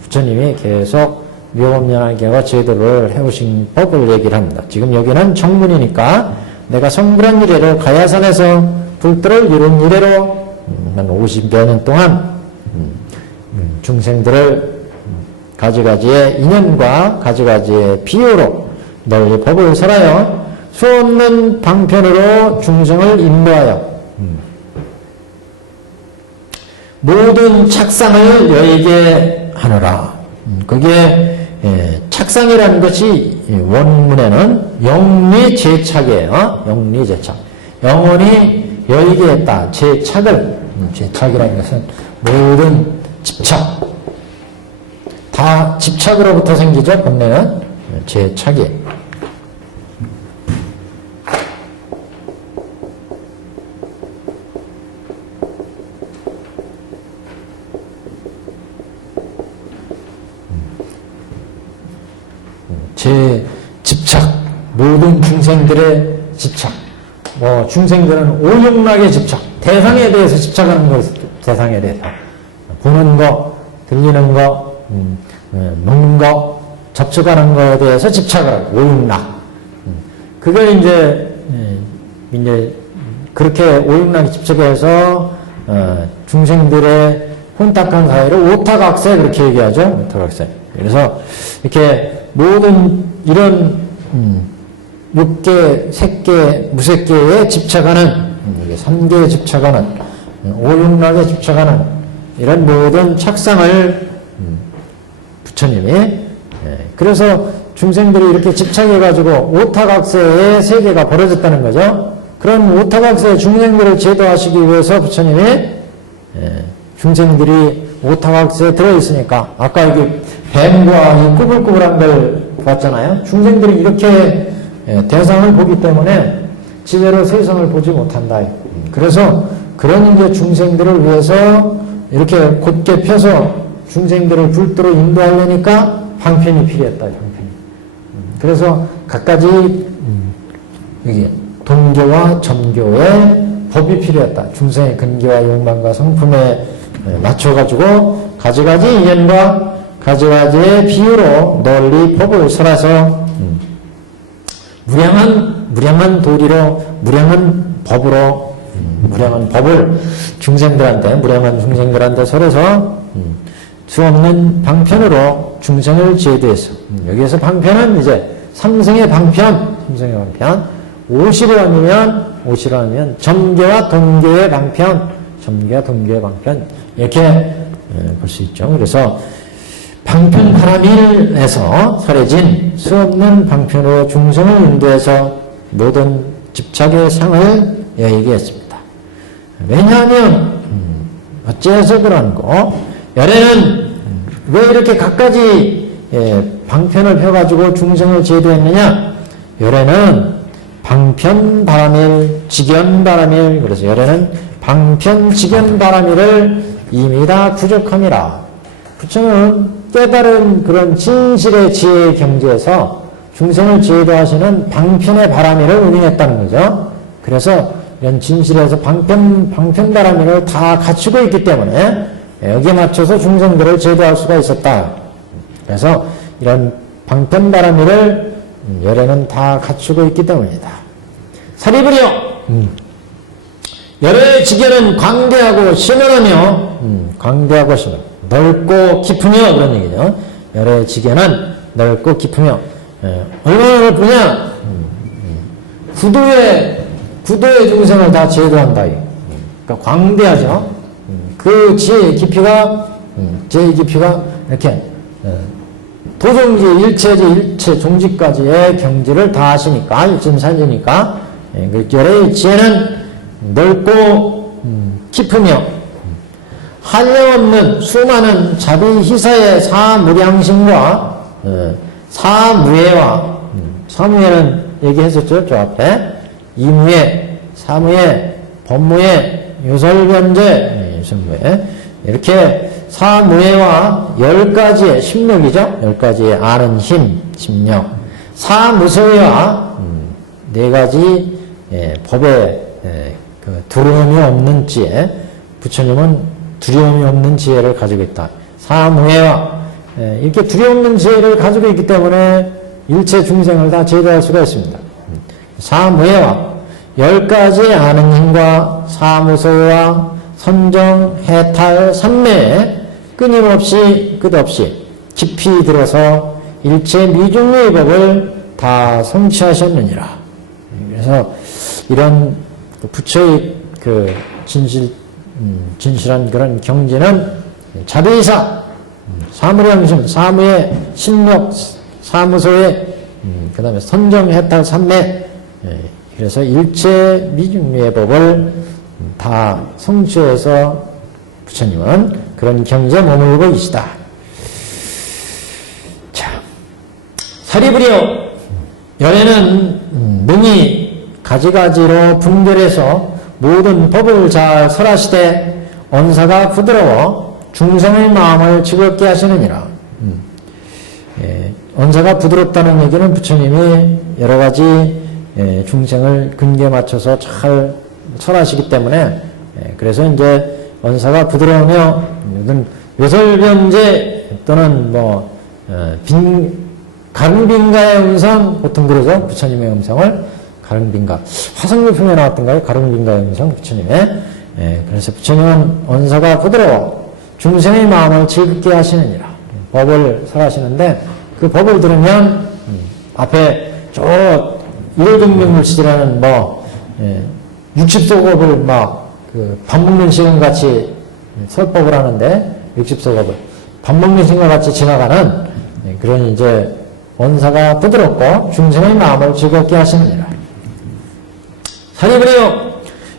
부처님이 계속 묘법연화계와 제도를 해오신 법을 얘기를 합니다. 지금 여기는 정문이니까 내가 성불한 이래로 가야산에서 불도를 이룬 이래로 한 50여 년 동안 중생들을 가지가지의 인연과 가지가지의 비유로 널리 법을 설하여 수없는 방편으로 중생을 인도하여 모든 착상을 여에게 하노라. 그게 착상이라는 것이 원문에는 영리제착이에요. 영리제착. 영원히 여에게 했다. 제착을, 제착이라는 것은 모든 집착, 다 집착으로부터 생기죠. 본래는 제착이에요. 제 집착, 모든 중생들의 집착, 중생들은 오용락의 집착, 대상에 대해서 집착하는 것, 대상에 대해서. 보는 거, 들리는 거, 먹는 거, 접촉하는 것에 대해서 집착을 하고, 오용락. 그걸 이제 그렇게 오용락에 집착해서, 중생들의 혼탁한 사회를 오타각세, 그렇게 얘기하죠. 오타각세. 그래서, 이렇게 모든 이런 6개, 색계, 무색계에 집착하는, 3계에 집착하는, 오용락에 집착하는 이런 모든 착상을 부처님이, 그래서 중생들이 이렇게 집착해가지고 오타각세의 세계가 벌어졌다는 거죠. 그런 오타각세의 중생들을 제도하시기 위해서 부처님이 중생들이 오타각세에 들어있으니까, 아까 여기 뱀과 이 꾸불꾸불한 걸 봤잖아요. 중생들이 이렇게 대상을 보기 때문에 지대로 세상을 보지 못한다. 그래서 그런 이제 중생들을 위해서 이렇게 곧게 펴서 중생들을 불도로 인도하려니까 방편이 필요했다. 방편이. 그래서 각가지 여기 동교와 점교의 법이 필요했다. 중생의 근기와 욕망과 성품에 맞춰가지고 가지가지 인연과 가지가지의 비유로 널리 법을 설해서 무량한 도리로 무량한 법을 중생들한테 무량한 중생들한테 설해서 수없는 방편으로 중생을 제도해서 여기에서 방편은 이제 삼성의 방편 50을 하면 점교와 동교의 방편 이렇게 볼 수 있죠. 그래서 방편 파라밀에서 설해진 수없는 방편으로 중생을 인도해서 모든 집착의 상을 여의게 했습니다. 왜냐하면 어째서 그런고 열애는 왜 이렇게 각가지 방편을 펴가지고 중생을 제도했느냐? 열애는 방편 바라밀 직연 바라밀 그래서 열애는 방편 직연 바라밀을 이미 다 부족함이라. 부처는 깨달은 그런 진실의 지혜의 경지에서 중생을 제도하시는 방편의 바라밀을 운행했다는 거죠. 그래서 이런 진실에서 방편 바라밀을 다 갖추고 있기 때문에 여기에 맞춰서 중생들을 제도할 수가 있었다. 그래서 이런 방편 바라밀을 열애는 다 갖추고 있기 때문이다. 사리부리여 열애의 직연은 광대하고 심연하며 광대하고 심연 넓고 깊으며 그런 얘기죠. 열애의 직연은 넓고 깊으며 얼마나 넓으냐? 구도의 중생을 다 제도한다. 그러니까 광대하죠. 그 지혜의 깊이가 이렇게 도종지 일체 종지까지의 경지를 다 하시니까 일점산지니까 그 열애의 지혜는 넓고 깊으며 한량없는 수많은 자비희사의 사무량심과 사무예와 사무예는 얘기했었죠. 저 앞에 이무예, 사무예, 법무예, 요설변제, 이렇게 사무예와 10가지의 심력이죠. 10가지의 아는 힘, 심력. 사무소예와 4가지 법에 그 두려움이 없는 지혜. 부처님은 두려움이 없는 지혜를 가지고 있다. 사무예와 이렇게 두려움 없는 지혜를 가지고 있기 때문에 일체 중생을 다 제도할 수가 있습니다. 사무예와 10가지 아는 힘과 사무소와 선정, 해탈, 삼매에 끊임없이 끝없이 깊이 들어서 일체 미중의 법을 다 성취하셨느니라. 그래서 이런 부처의 그 진실한 그런 경지는 자비의사, 사무량심, 사무의 신력, 사무소의 그 다음에 선정, 해탈, 삼매. 그래서 일체 미중의 법을 다 성취해서 부처님은 그런 경지에 머물고 계시다. 자, 사리부리여 열애는 능히 가지가지로 분별해서 모든 법을 잘 설하시되 언사가 부드러워 중생의 마음을 즐겁게 하시느니라. 언사가 부드럽다는 얘기는 부처님이 여러 가지 중생을 근기에 맞춰서 잘 설하시기 때문에 그래서 이제 언사가 부드러우며 요설변제 또는 가릉빈가의 음성 보통 그러죠. 부처님의 음성을 가릉빈가 화성유품에 나왔던가요? 가릉빈가의 음성 부처님의 그래서 부처님은 언사가 부드러워 중생의 마음을 즐겁게 하시느니라. 법을 설하시는데 그 법을 들으면 앞에 저 일등명물시라는 60소겁을 밥 먹는 시간같이 설법을 하는데 60소겁을 밥 먹는 시간같이 지나가는 그런 이제 언사가 부드럽고 중생의 마음을 즐겁게 하시느니라. 사리부리여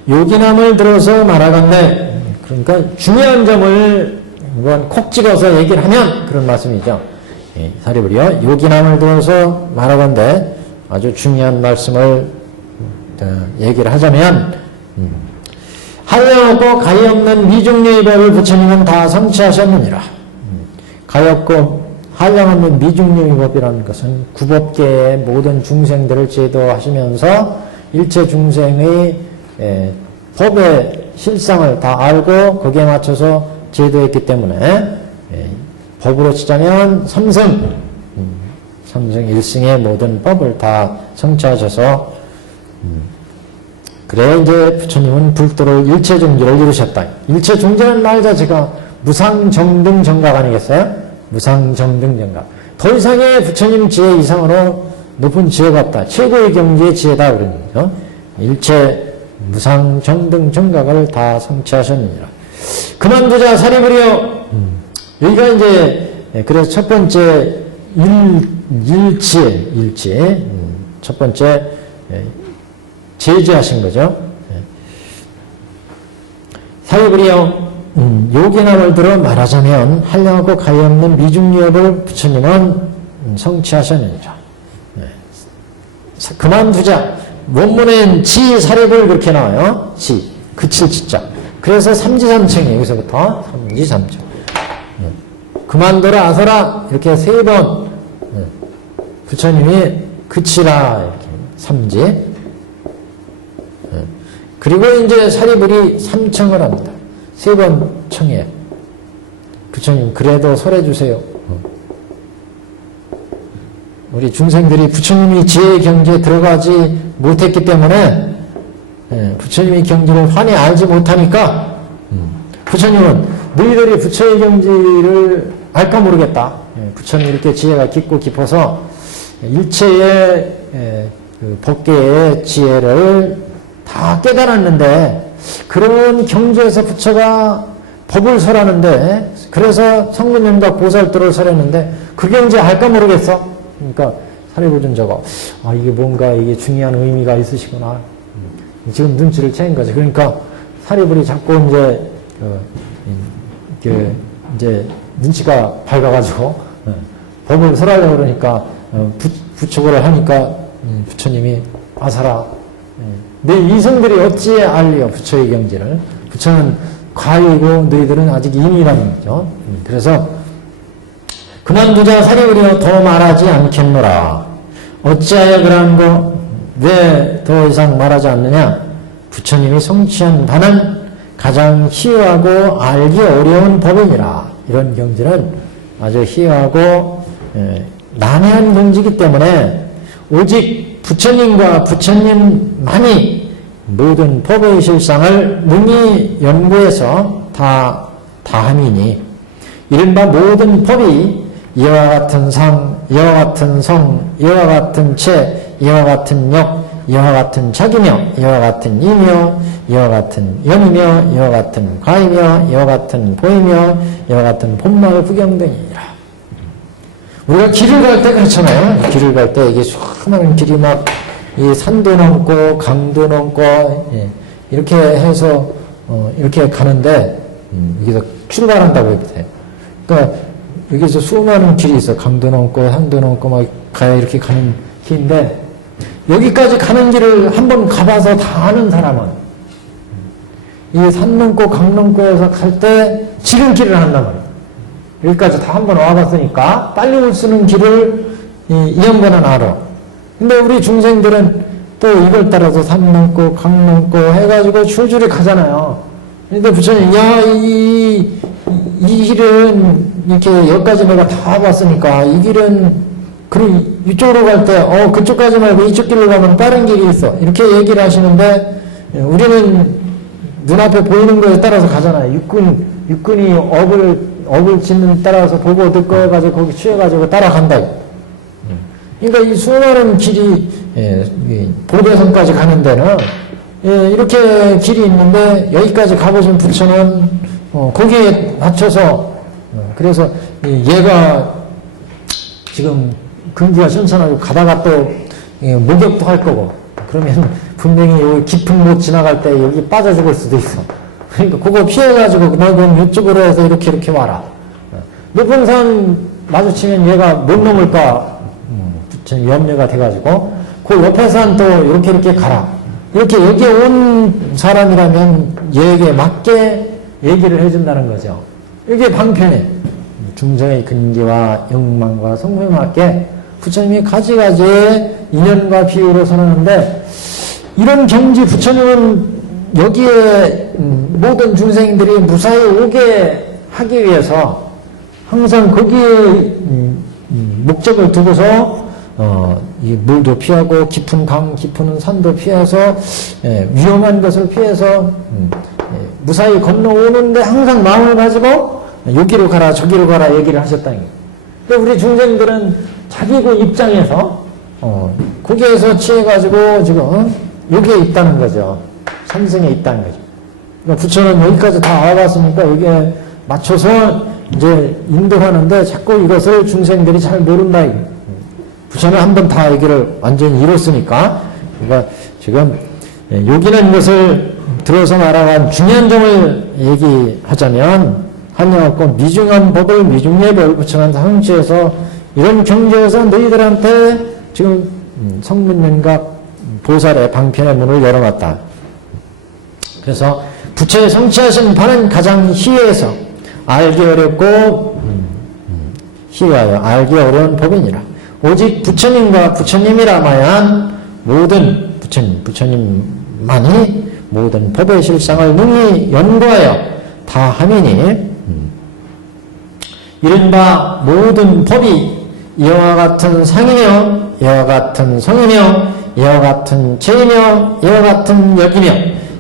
요기남을 들어서 말하건대 그러니까 중요한 점을 이건 콕 찍어서 얘기를 하면 그런 말씀이죠. 사리부리여 요기남을 들어서 말하건대 아주 중요한 말씀을 얘기를 하자면 한량없고 가히 없는 미중류의 법을 부처님은 다 성취하셨느니라. 가히 없고 한량 없는 미중류의 법이라는 것은 구법계의 모든 중생들을 제도하시면서 일체 중생의 법의 실상을 다 알고 거기에 맞춰서 제도했기 때문에 법으로 치자면 삼승, 삼승 일승의 모든 법을 다 성취하셔서 그래 이제 부처님은 불도를 일체 종지를 이루셨다. 일체 종지라는 말 자체가 무상정등정각 아니겠어요? 무상정등정각. 더 이상의 부처님 지혜 이상으로 높은 지혜가 없다. 최고의 경지의 지혜다 그러는 거죠. 일체 무상정등정각을 다 성취하셨느니라. 그만두자 사리부리여. 여기가 이제 그래서 첫 번째 일치 첫 번째 제지하신 거죠. 사리부리여. 요기남을 들어 말하자면 한량없고 가히 없는 미중류업을 부처님은 성취하셨느니라. 그만두자. 원문엔 지 사립을 그렇게 나와요. 지 그칠 지자. 그래서 삼지삼층이 여기서부터 삼지삼층. 그만둬라 아서라 이렇게 세 번 부처님이 그치라 이렇게 삼지. 그리고 이제 사리불이 삼청을 합니다. 세 번 청해요. 부처님 그래도 설해주세요. 우리 중생들이 부처님이 지혜의 경지에 들어가지 못했기 때문에 부처님의 경지를 환히 알지 못하니까 부처님은 너희들이 부처의 경지를 알까 모르겠다. 부처님 이렇게 지혜가 깊고 깊어서 일체의 그 법계의 지혜를 다 깨달았는데 그런 경지에서 부처가 법을 설하는데 그래서 성문연각 보살도를 설했는데 그 경지 알까 모르겠어. 그러니까 사리부尊자가 이게 뭔가 이게 중요한 의미가 있으시구나. 지금 눈치를 채인 거죠. 그러니까 사리불이 자꾸 이제 눈치가 밝아가지고 법을 설하려고 그러니까 부축을 하니까 부처님이 아사라. 내 이성들이 어찌 알리요 부처의 경지를. 부처는 과유이고 너희들은 아직 임이라는 거죠. 그래서 그만두자 사리부리여 더 말하지 않겠노라. 어찌하여 그러한 거 왜 더 이상 말하지 않느냐. 부처님이 성취한 바는 가장 희유하고 알기 어려운 법이니라. 이런 경지는 아주 희유하고 난해한 경지이기 때문에 오직 부처님과 부처님만이 모든 법의 실상을 능히 연구해서 다 함이니 이른바 모든 법이 이와 같은 상, 이와 같은 성, 이와 같은 체, 이와 같은 역, 이와 같은 자기며, 이와 같은 이며, 이와 같은 연이며, 이와 같은 과이며, 이와 같은 보이며, 이와 같은 본말 부경 등이라. 우리가 길을 갈 때 그렇잖아요. 길을 갈 때 이게 수많은 길이 막 이 산도 넘고 강도 넘고 이렇게 해서 이렇게 가는데 여기서 출발한다고 이렇게. 그러니까 여기서 수많은 길이 있어. 강도 넘고 산도 넘고 막 가야 이렇게 가는 길인데 여기까지 가는 길을 한번 가봐서 다 아는 사람은 이 산 넘고 강 넘고에서 갈 때 지름길을 한단 말이에요. 여기까지 다 한번 와봤으니까 빨리 올 수 있는 길을 이 양반은 알아. 근데 우리 중생들은 또 이걸 따라서 산 넘고 강 넘고 해가지고 줄줄이 가잖아요. 근데 부처님 이 길은 이렇게 여기까지 내가 다 와봤으니까 이 길은 그럼 이쪽으로 갈 때 그쪽 가지 말고 이쪽 길로 가면 다른 길이 있어. 이렇게 얘기를 하시는데 우리는 눈앞에 보이는 거에 따라서 가잖아요. 육군이 업을 짓는 따라서 보고 듣고 해가지고 거기 취해가지고 따라간다. 그러니까 이 수많은 길이 보대성까지 가는 데는 이렇게 길이 있는데 여기까지 가보신 부처는 거기에 맞춰서 그래서 얘가 지금 근기가 천천하고 가다가 또 목욕도 할 거고 그러면 분명히 여기 깊은 못 지나갈 때 여기 빠져 죽을 수도 있어. 그러니까 그거 피해가지고 너 그럼 이쪽으로 해서 이렇게 와라. 높은 산 마주치면 얘가 못 넘을까 염려가 돼가지고 그 옆에 산 또 이렇게 가라. 이렇게 여기에 온 사람이라면 얘에게 맞게 얘기를 해준다는 거죠. 이게 방편에 중생의 근기와 욕망과 성품에 맞게 부처님이 가지가지의 인연과 비유로 선하는데, 이런 경지 부처님은 여기에 모든 중생들이 무사히 오게 하기 위해서 항상 거기에 목적을 두고서 이 물도 피하고 깊은 강, 깊은 산도 피해서 위험한 것을 피해서 무사히 건너오는데 항상 마음을 가지고 여기로 가라 저기로 가라 얘기를 하셨다는 거예요. 근데 우리 중생들은 자기 그 입장에서 거기에서 취해가지고 지금 여기에 있다는 거죠. 삼승에 있다는 거죠. 그러니까 부처는 여기까지 다 와봤으니까 여기에 맞춰서 이제 인도하는데 자꾸 이것을 중생들이 잘 모른다. 부처는 한 번 다 얘기를 완전히 이뤘으니까. 그러니까 지금 여기는 이것을 들어서 말하는 중요한 점을 얘기하자면, 한여없고 미중한 법을 미중예법을 부처는 상치에서 이런 경지에서 너희들한테 지금 성문연각 보살의 방편의 문을 열어놨다. 그래서 부처의 성취하신 바는 가장 희애해서 알기 어렵고 희하여 알기 어려운 법이니라. 오직 부처님과 부처님이라마야 모든 부처님만이 모든 법의 실상을 능히 연구하여 다 하미니, 이른바 모든 법이 이와 같은 상이며 이와 같은 성이며 이와 같은 죄이며 이와 같은 역이며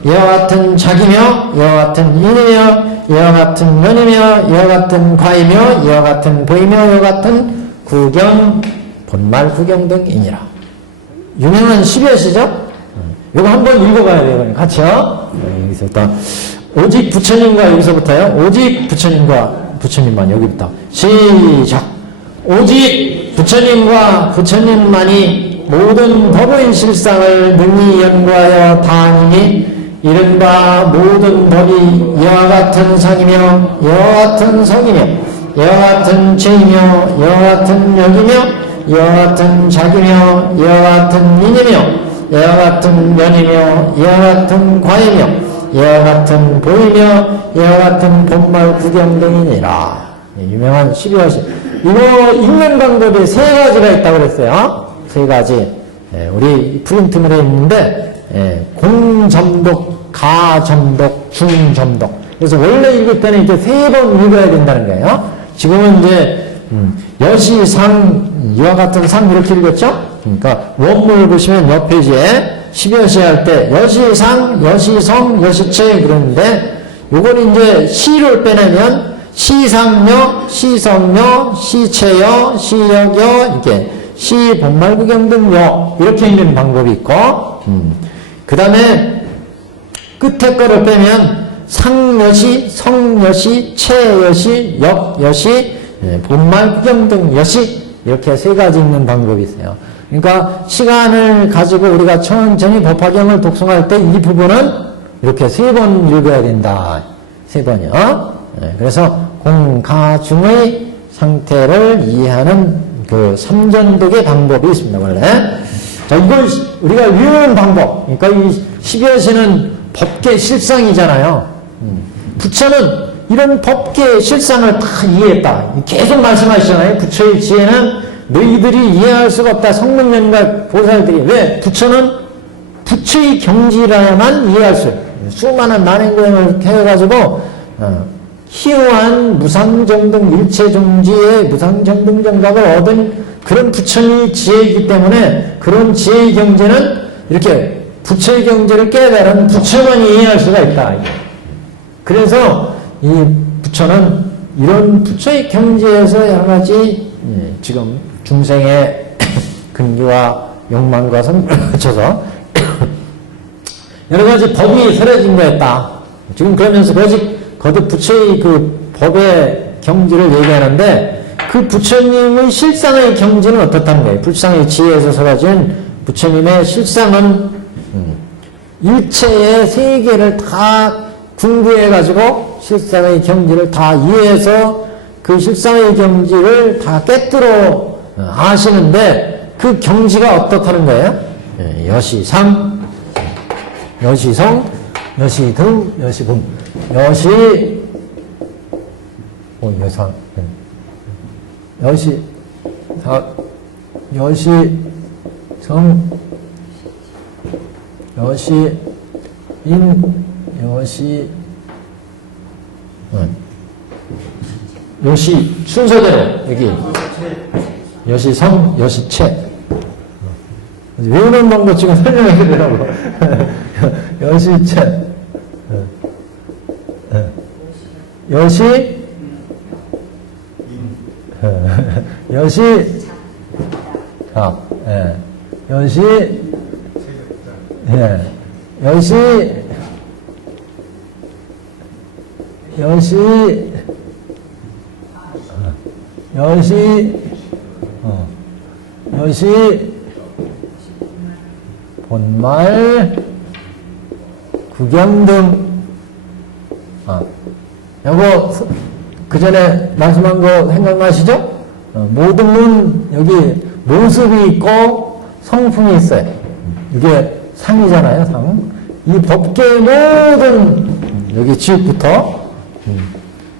이와 같은 자기며 이와 같은 인이며 이와 같은 면이며 이와 같은 과이며 이와 같은 보이며 이와 같은 구경, 본말 구경 등이니라. 유명한 10여시죠? 이거 한번 읽어봐야 돼요. 같이요. 여기서부터 오직 부처님과, 여기서부터요. 오직 부처님과 부처님만, 여기부터 시작. 오직 부처님과 부처님만이 모든 법의 실상을 능히 연구하여 다 아니니, 이른바 모든 법이 이와 같은 상이며 이와 같은 성이며 이와 같은 죄이며 이와 같은 역이며 이와 같은 자기며 이와 같은 인이며 이와 같은 면이며 이와 같은 과이며 이와 같은 보이며 이와 같은 본말 구경 등이니라. 유명한 12화시. 이거 읽는 방법이 세 가지가 있다고 그랬어요. 세 가지. 우리 프린트물에 있는데, 공점독, 가점독, 중점독. 그래서 원래 읽을 때는 이렇게 세 번 읽어야 된다는 거예요. 지금은 이제 여시상, 이와 같은 상 이렇게 읽었죠? 그러니까 원문을 보시면 옆 페이지에 12여시 할 때 여시상, 여시성, 여시체 그러는데, 요건 이제 시를 빼내면 시상여, 시성여, 시체여, 시역여, 이렇게 시, 본말, 구경 등 여, 이렇게 읽는 방법이 있고, 그 다음에 끝에 거를 빼면 상여시, 성여시, 체여시, 역여시, 본말, 구경 등 여시, 이렇게 세 가지 읽는 방법이 있어요. 그러니까 시간을 가지고 우리가 천천히 법화경을 독송할 때 이 부분은 이렇게 세 번 읽어야 된다. 세 번이요. 그래서 공가중의 상태를 이해하는 그 삼전독의 방법이 있습니다, 원래. 자, 이걸 우리가 외우는 방법. 그러니까 이 12여시는 법계 실상이잖아요. 부처는 이런 법계 실상을 다 이해했다. 계속 말씀하시잖아요. 부처의 지혜는 너희들이 이해할 수가 없다. 성문연각 보살들이. 왜? 부처는 부처의 경지라야만 이해할 수 있어요. 수많은 난행고행을 해가지고, 희우한 무상정등 일체종지의 무상정등 정각을 얻은 그런 부처의 지혜이기 때문에 그런 지혜의 경제는 이렇게 부처의 경제를 깨달은 부처만이 이해할 수가 있다. 그래서 이 부처는 이런 부처의 경지에서 여러 가지 지금 중생의 근기와 욕망과 성질을 거쳐서 여러 가지 법이 설해진 거였다. 지금 그러면서 거듭 부처의 그 법의 경지를 얘기하는데 그 부처님의 실상의 경지는 어떻다는 거예요? 불상의 지혜에서 설해진 부처님의 실상은 일체의 세계를 다 궁구해가지고 실상의 경지를 다 이해해서 그 실상의 경지를 다 깨뜨려 아시는데 그 경지가 어떻다는 거예요? 여시상 여시성, 여시등, 여시분. 여상. 여시성, 여시인, 여시 순서대로 여기 여시성, 여시채. 외우는 방법 지금 설명해 드리라고. 여시채. 여시, 여시, 여시, 여시, 본말, 구경 등. 요거, 그 전에 말씀한 거 생각나시죠? 모등은 여기 모습이 있고 성품이 있어요. 이게 상이잖아요, 상. 이 법계의 모든, 여기 지옥부터,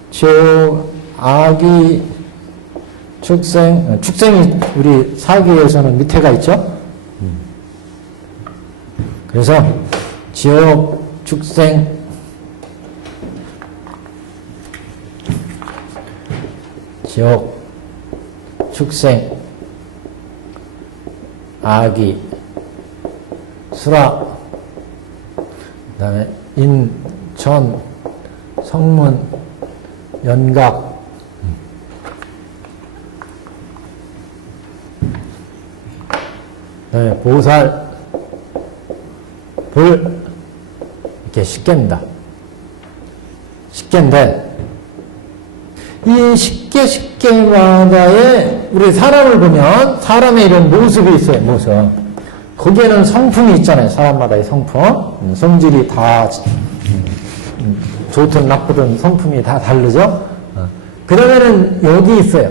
지옥, 아기, 축생이 우리 사기에서는 밑에가 있죠? 그래서 지옥, 축생, 아기, 수라, 그 다음에 인, 전, 성문, 연각, 그 다음에 보살, 불, 이렇게 십계입니다. 십계인데, 이 십계마다의 우리 사람을 보면 사람의 이런 모습이 있어요, 모습. 거기에는 성품이 있잖아요, 사람마다의 성품. 성질이 다, 좋든 나쁘든 성품이 다 다르죠? 그러면은 여기 있어요.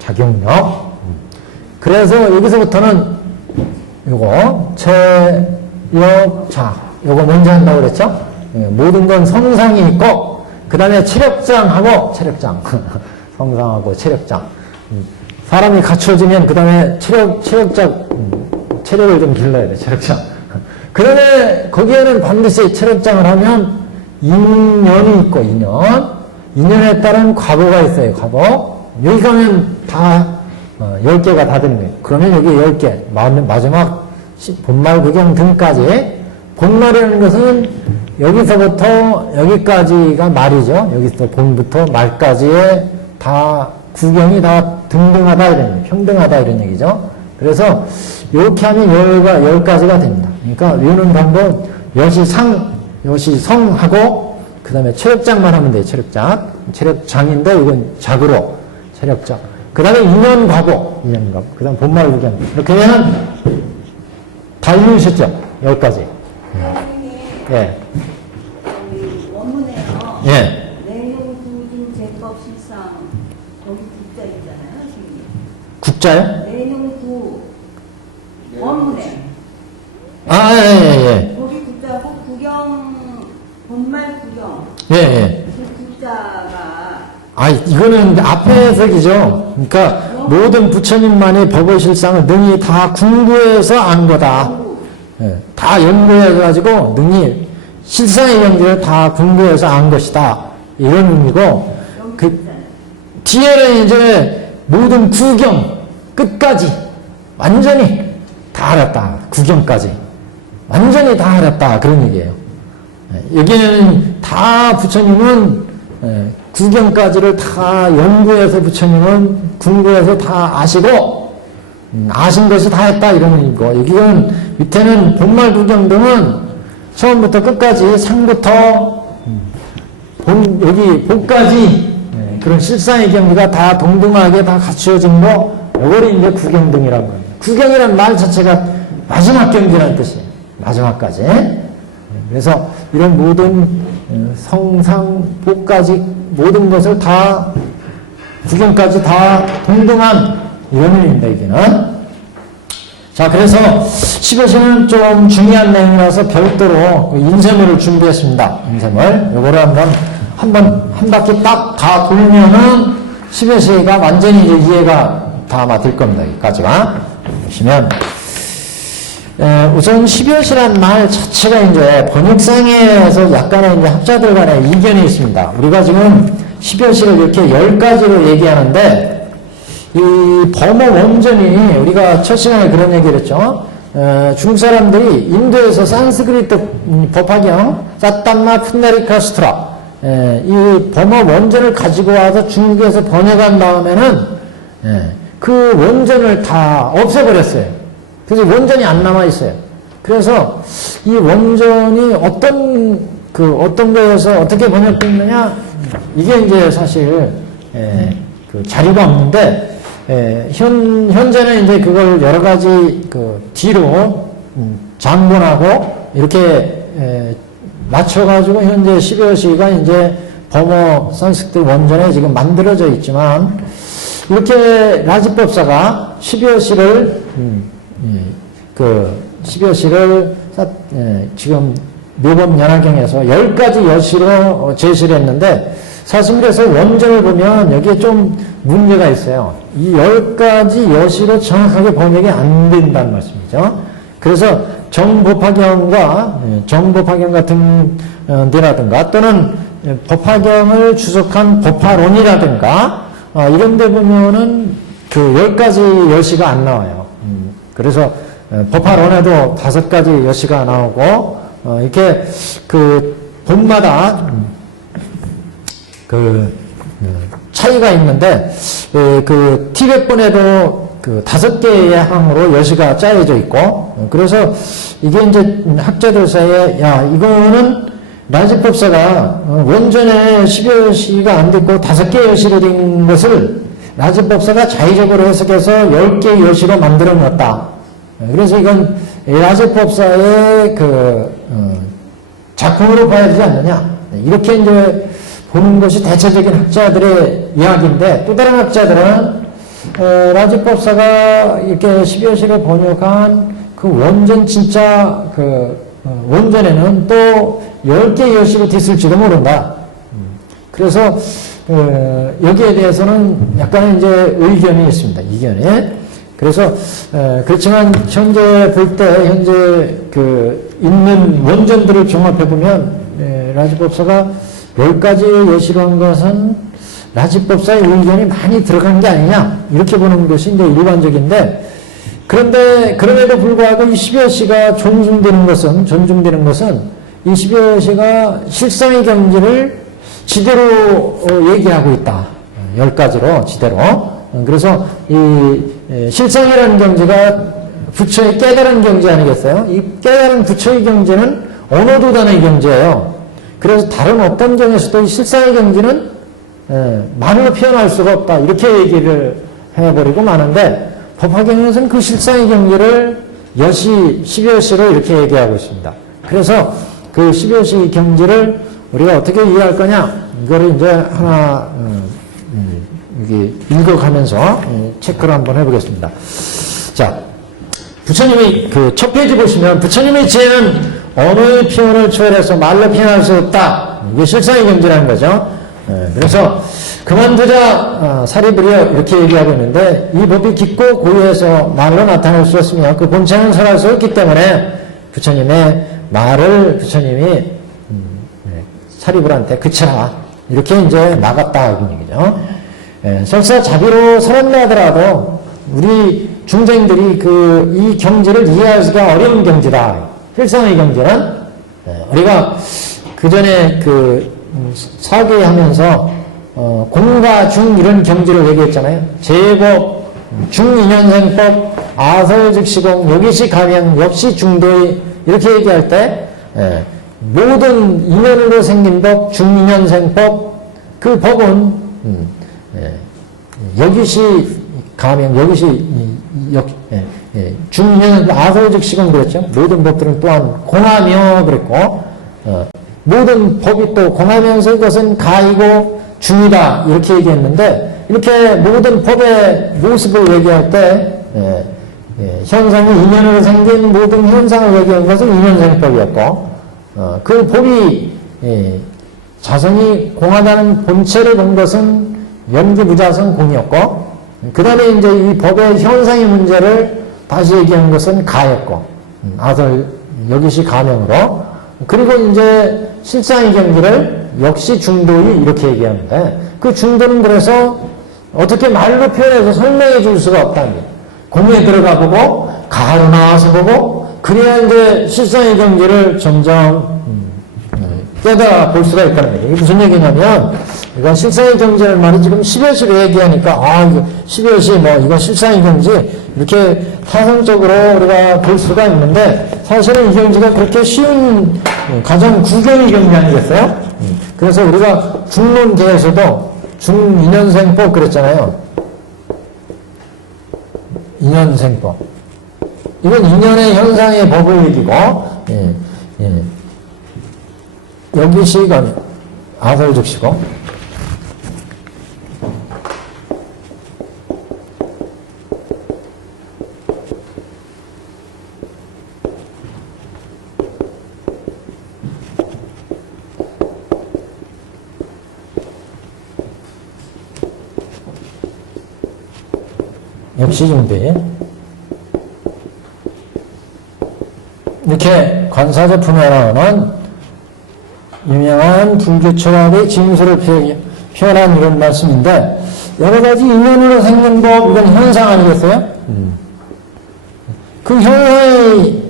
작용력. 그래서 여기서부터는 요거, 체력자. 요거 먼저 한다고 그랬죠? 모든 건 성상이 있고, 그 다음에 체력장하고, 성상하고 체력장. 사람이 갖춰지면, 그 다음에 체력장, 체력을 좀 길러야 돼, 체력장. 그 다음에 거기에는 반드시 체력장을 하면, 인연이 있고, 인연에 따른 과보가 있어요, 과보. 여기 가면 다, 10개가 다 되는 거예요. 그러면 여기 10개, 마지막 본말 구경 등까지. 본말이라는 것은 여기서부터 여기까지가 말이죠. 여기서 본부터 말까지의 다 구경이 다 등등하다 이런 얘기, 평등하다 이런 얘기죠. 그래서 이렇게 하면 10가지가 됩니다. 그러니까 외우는 방법 여시상, 여시성하고 그 다음에 체력장만 하면 돼요. 체력장인데 이건 작으로 체력장. 그 다음에 인연과보, 그 다음 본말 구경. 이렇게 하면 다 읽으셨죠? 10가지. 예. 원문에요. 예. 내용 구중 제법 실상 거기 국자 있잖아요, 선생님. 국자요? 내용 구 원문에. 예. 거기 국자고 구경 본말 구경. 예. 그 국자가 이거는 앞에 해석이죠. 그러니까 모든 부처님만의 법의실상을 능히 다 궁구해서 안 거다. 예, 다 연구해가지고 능히 실상의 경지를 다 궁구해서 안 것이다. 이런 의미고, 뒤에는 이제 모든 구경 끝까지 완전히 다 알았다. 구경까지 완전히 다 알았다. 그런 얘기예요. 여기는 다 부처님은 구경까지를 다 연구해서 부처님은 궁구해서 다 아시고 아신 것이 다 했다 이런 의미고, 여기는 밑에는 본말 구경 등은 처음부터 끝까지 상부터 여기 복까지 그런 실상의 경지가 다 동등하게 다 갖추어진 거, 이걸 이제 구경 등이라고 합니다. 구경이란 말 자체가 마지막 경지라는 뜻이에요. 마지막까지. 그래서 이런 모든 성상, 복까지 모든 것을 다 구경까지 다 동등한 이런 의미입니다. 여기는 자, 그래서 10여시는 좀 중요한 내용이라서 별도로 그 인쇄물을 준비했습니다. 인쇄물. 요거를 한 바퀴 딱 다 돌면은 10여시가 완전히 이제 이해가 다 아마 될 겁니다. 여기까지가. 보시면, 우선 10여시란 말 자체가 이제 번역상에서 약간의 이제 학자들 간의 이견이 있습니다. 우리가 지금 10여시를 이렇게 10가지로 얘기하는데, 이 범어 원전이 우리가 첫 시간에 그런 얘기를 했죠. 중국 사람들이 인도에서 산스크리트 법화경 사탄마 푼다리카스트라 이 범어 원전을 가지고 와서 중국에서 번역한 다음에는 그 원전을 다 없애버렸어요. 그래서 원전이 안 남아 있어요. 그래서 이 원전이 어떤 거에서 어떻게 번역됐느냐 이게 이제 사실 그 자료가 없는데. 현재는 이제 그걸 여러 가지 뒤로 장본하고 이렇게 맞춰가지고 현재 10여시가 이제 범어 산스크리트 원전에 지금 만들어져 있지만 이렇게 라지법사가 10여시를 10여시를 지금 묘법 연화경에서 10가지 여시로 제시를 했는데 사실 그래서 원전을 보면 여기에 좀 문제가 있어요. 이 10가지 여시로 정확하게 번역이 안 된다는 말씀이죠. 그래서 정법화경 같은 데라든가 또는 법화경을 주석한 법화론이라든가 이런 데 보면은 그 10가지 여시가 안 나와요. 그래서 법화론에도 5가지 여시가 나오고 이렇게 그 본마다 차이가 있는데, 그 티벳본에도 5개의 항으로 여시가 짜여져 있고, 그래서 이게 이제 학자들 사이에, 이거는 라지법사가 원전에 10여시가 안 됐고 5개 여시로 된 것을 라지법사가 자의적으로 해석해서 10개 여시로 만들어 놨다. 그래서 이건 라지법사의 작품으로 봐야 되지 않느냐. 이렇게 이제 보는 것이 대체적인 학자들의 이야기인데 또 다른 학자들은 라지법사가 이렇게 10여시를 번역한 그 원전 진짜 원전에는 또 10개 여시로 됐을지도 모른다. 그래서 여기에 대해서는 약간의 이제 의견이 있습니다. 이견이. 그래서 그렇지만 현재 볼 때 현재 있는 원전들을 종합해 보면 라지법사가 10가지 예시로 한 것은 라지법사의 의견이 많이 들어간 게 아니냐 이렇게 보는 것이 이제 일반적인데 그런데 그럼에도 불구하고 이 10여시가 존중되는 것은 이 10여시가 실상의 경지를 지대로 얘기하고 있다. 10가지로 지대로. 그래서 이 실상이라는 경지가 부처의 깨달은 경지 아니겠어요? 이 깨달은 부처의 경지는 언어도단의 경지예요. 그래서 다른 어떤 경에서도 이 실상의 경지는 말로 표현할 수가 없다. 이렇게 얘기를 해버리고 마는데 법화경에서는 그 실상의 경지를 10여시로 이렇게 얘기하고 있습니다. 그래서 그 10여시 경지를 우리가 어떻게 이해할 거냐? 이거를 이제 하나 여기 읽어가면서 체크를 한번 해보겠습니다. 자, 부처님이 첫 페이지 보시면 부처님의 지혜는 언어의 표현을 초월해서 말로 표현할 수 없다. 이게 실상의 경지라는 거죠. 그래서 그만두자 사리부려 이렇게 얘기하고 있는데 이 법이 깊고 고유해서 말로 나타낼 수 없으며 그 본체는 설할 수 없기 때문에 부처님의 말을 부처님이 사리부한테 그쳐라 이렇게 이제 나갔다 이런 얘기죠. 설사 자비로 살았나 하더라도 우리 중생들이 이 경지를 이해하기가 어려운 경지다. 실상의 경지는 우리가 그 전에 사계하면서 공과 중 이런 경지를 얘기했잖아요. 제법, 중인연생법, 아설즉시공, 여기시 가명, 역시 중도의 이렇게 얘기할 때 모든 인연으로 생긴 법, 중인연생법 그 법은 여기시 가명, 여기시 중인연 아설즉시공 그랬죠. 모든 법들은 또한 공하며 그랬고 모든 법이 또 공하면서 이것은 가이고 중이다 이렇게 얘기했는데 이렇게 모든 법의 모습을 얘기할 때 현상이 인연으로 생긴 모든 현상을 얘기한 것은 인연생법이었고, 그 법이 자성이 공하다는 본체를 본 것은 연기부자성 공이었고, 그 다음에 이제 이 법의 현상의 문제를 다시 얘기한 것은 가였고, 아설 여기시 가명으로, 그리고 이제 실상의 경지를 역시 중도의 이렇게 얘기하는데, 그 중도는 그래서 어떻게 말로 표현해서 설명해 줄 수가 없다는 거예요. 공에 들어가 보고, 가로 나와서 보고, 그래야 이제 실상의 경지를 점점 깨달아 볼 수가 있다는 거예요. 이게 무슨 얘기냐면, 이건 실상의 경지를 말이 지금 10여시로 얘기하니까, 이거 10여시 이건 실상의 경지, 이렇게 타성적으로 우리가 볼 수가 있는데, 사실은 이 경지가 그렇게 쉬운, 가장 구경의 경지 아니겠어요? 그래서 우리가 중론계에서도 중인연생법 그랬잖아요. 인연생법. 이건 인연의 현상의 법을 얘기고, 여기 시간 아설즉시고, 역시 중대. 이렇게 관사제품에 나오는 유명한 불교 철학의 진술을 표현한 이런 말씀인데, 여러 가지 인연으로 생긴 법, 이건 현상 아니겠어요? 그 현상의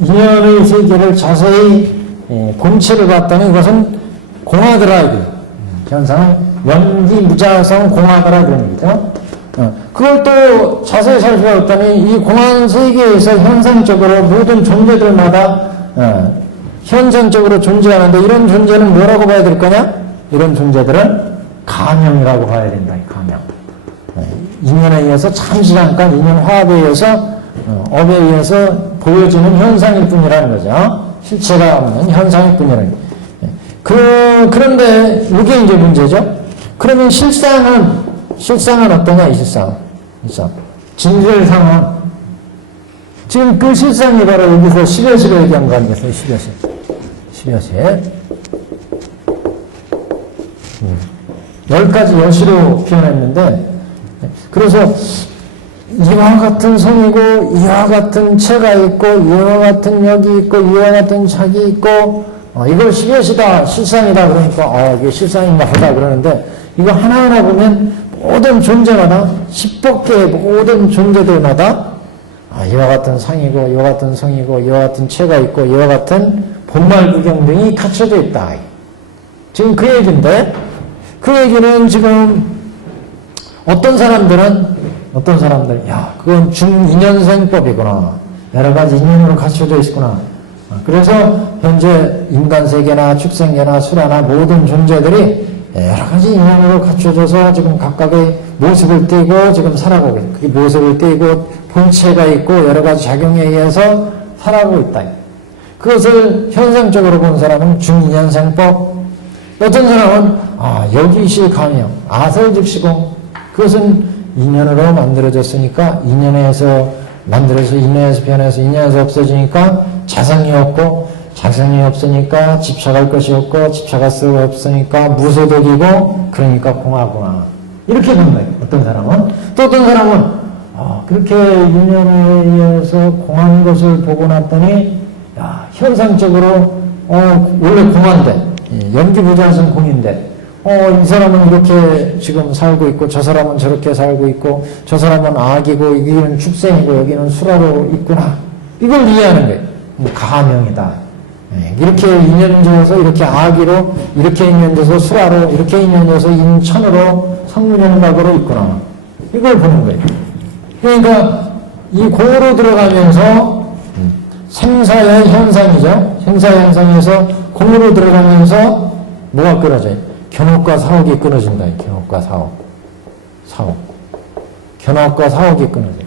인연의 세계를 자세히 본체를 봤더니 이것은 공하더라, 이거. 현상은 연기무자성 공하더라, 이런 얘기죠. 그걸 또 자세히 살펴봤더니 이 공한 세계에서 현상적으로 모든 존재들마다 현상적으로 존재하는데, 이런 존재는 뭐라고 봐야 될 거냐? 이런 존재들은 가명이라고 봐야 된다. 가명. 인연에 의해서 잠시 잠깐 인연 화합에 의해서 업에 의해서 보여지는 현상일 뿐이라는 거죠. 실체가 없는 현상일 뿐이라는 거예요. 그런데 이게 이제 문제죠. 그러면 실상은 어떠냐, 이 실상. 진실상은. 지금 그 실상이 바로 여기서 10여시로 얘기한 거 아니겠어요? 10여시. 10가지 여시로 표현했는데, 그래서 이와 같은 성이고, 이와 같은 체가 있고, 이와 같은 역이 있고, 이와 같은 자기 있고, 이걸 10여시다, 실상이다, 그러니까, 이게 실상인가 보다, 그러는데, 이거 하나하나 보면, 모든 존재마다 10억 개의 모든 존재들마다 이와 같은 상이고 이와 같은 성이고 이와 같은 체가 있고 이와 같은 본말 구경 등이 갖춰져 있다. 지금 그 얘기인데, 그 얘기는 지금 어떤 사람들 그건 중인연생법이구나, 여러 가지 인연으로 갖춰져 있구나. 그래서 현재 인간 세계나 축생계나 수라나 모든 존재들이 여러 가지 인연으로 갖춰져서 지금 각각의 모습을 띠고 지금 살아가고 있다. 그게 모습을 띠고 본체가 있고 여러 가지 작용에 의해서 살아가고 있다. 그것을 현상적으로 본 사람은 중인연생법. 어떤 사람은 여기시 가명, 아설즉시공. 그것은 인연으로 만들어졌으니까, 인연에서 만들어서 인연에서 변해서 인연에서 없어지니까 자성이 없고, 자성이 없으니까 집착할 것이 없고, 집착할 수가 없으니까 무소득이고, 그러니까 공하구나. 이렇게 본 거예요. 어떤 사람은. 또 어떤 사람은 그렇게 인연에 의해서 공한 것을 보고 났더니, 현상적으로 원래 공한데, 연기부자성 공인데, 이 사람은 이렇게 지금 살고 있고, 저 사람은 저렇게 살고 있고, 저 사람은 악이고, 여기는 축생이고, 여기는 수라로 있구나. 이걸 이해하는 거예요. 가명이다. 이렇게 인연져서 이렇게 악이로, 이렇게 인연져서 수라로, 이렇게 인연져서 인천으로, 성문연각으로 있구나. 이걸 보는 거예요. 그러니까 이 공으로 들어가면서 생사의 현상이죠. 생사의 현상에서 공으로 들어가면서 뭐가 끊어져요? 견옥과 사옥이 끊어진다. 견옥과 사옥. 견옥과 사옥이 끊어져요.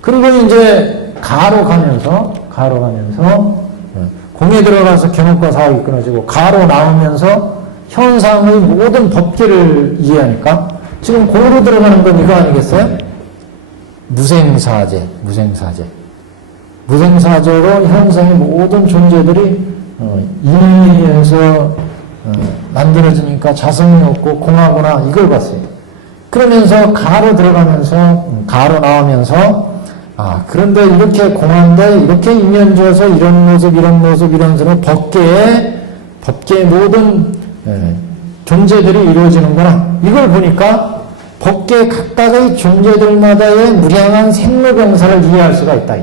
그리고 이제 가로 가면서 공에 들어가서 견옥과 사옥이 끊어지고, 가로 나오면서 현상의 모든 법계를 이해하니까, 지금 공으로 들어가는 건 이거 아니겠어요? 무생사제, 무생사제. 무생사제로 현생의 모든 존재들이 인위에서 만들어지니까 자성이 없고 공하구나 이걸 봤어요. 그러면서 가로 들어가면서 가로 나오면서 그런데 이렇게 공한데 이렇게 이면져서 이런 모습 이런 식으로 법계의 모든 존재들이 이루어지는구나. 이걸 보니까 법계 각각의 존재들마다의 무량한 생로병사를 이해할 수가 있다.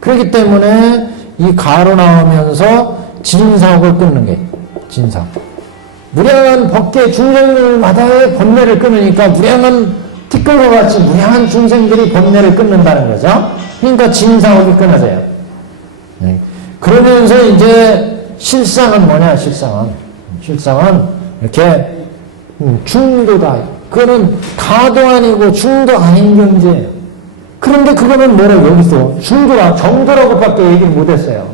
그렇기 때문에 이 가로 나오면서 진사옥을 끊는 게 진사. 무량한 법계 중생들마다의 번뇌를 끊으니까 무량한 티끌과 같이 무량한 중생들이 번뇌를 끊는다는 거죠. 그러니까 진사옥이 끊어져요. 그러면서 이제 실상은 뭐냐? 실상은 이렇게 중도다. 그거는 가도 아니고 중도 아닌 경지예요. 그런데 그거는 뭐라고 여기서 중도라 정도라고밖에 얘기를 못했어요.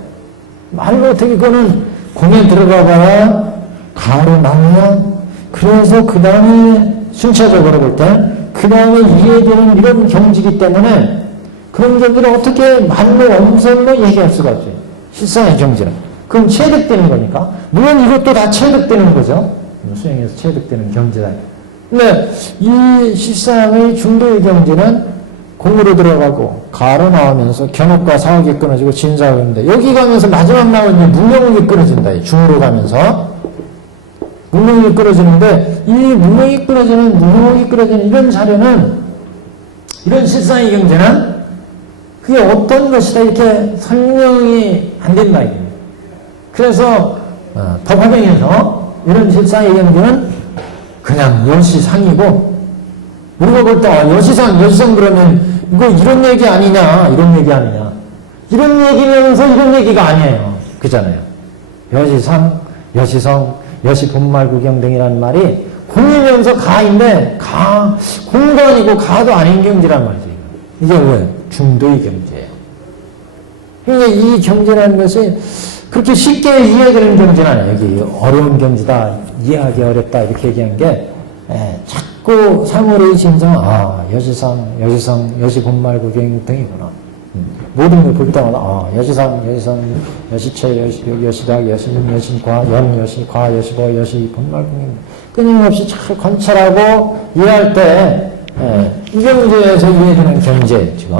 말로 어떻게 그거는 공에 들어가 봐야 가로 나와야 그래서 그 다음에 순차적으로 볼 때 그 다음에 이해되는 이런 경지이기 때문에 그런 경지를 어떻게 말로 엄선로 얘기할 수가 없어요. 실상의 경지는. 그럼 체득되는 거니까. 물론 이것도 다 체득되는 거죠. 수행에서 체득되는 경지다. 근데 이 실상의 중도의 경지는 공으로 들어가고 가로 나오면서 견옥과 사옥이 끊어지고 진사가 있는데 여기 가면서 마지막 나오는 무명이 끊어진다. 중으로 가면서 무명이 끊어지는데 이 무명이 끊어지는 무명이 끊어지는 이런 자료는 이런 실상의 경지는 그게 어떤 것이다 이렇게 설명이 안 된다. 그래서 법화경에서 이런 실상의 경지는 그냥 여시상이고 우리가 볼 때 여시상 그러면 이거 이런 얘기 아니냐 이런 이런 얘기면서 이런 얘기가 아니에요. 그잖아요. 여시상, 여시성, 여시본말구경 등이라는 말이 공이면서 가인데 공도 아니고 가도 아닌 경지란 말이죠. 이게 왜? 중도의 경지예요. 그러니까 이 경지라는 것이 그렇게 쉽게 이해되는 경지는 아니에요. 여기 어려운 경지다, 이해하기 어렵다 이렇게 얘기한 게 자꾸 상월의 진성, 여시상, 여시본말구경 등이구나. 모든 걸 볼 때마다 여시상, 여시체, 여시각, 여시님, 여신과, 여시과, 여시보, 여시본말구경 끊임없이 잘 관찰하고 이해할 때 이 경지에서 이해되는 경제 지금.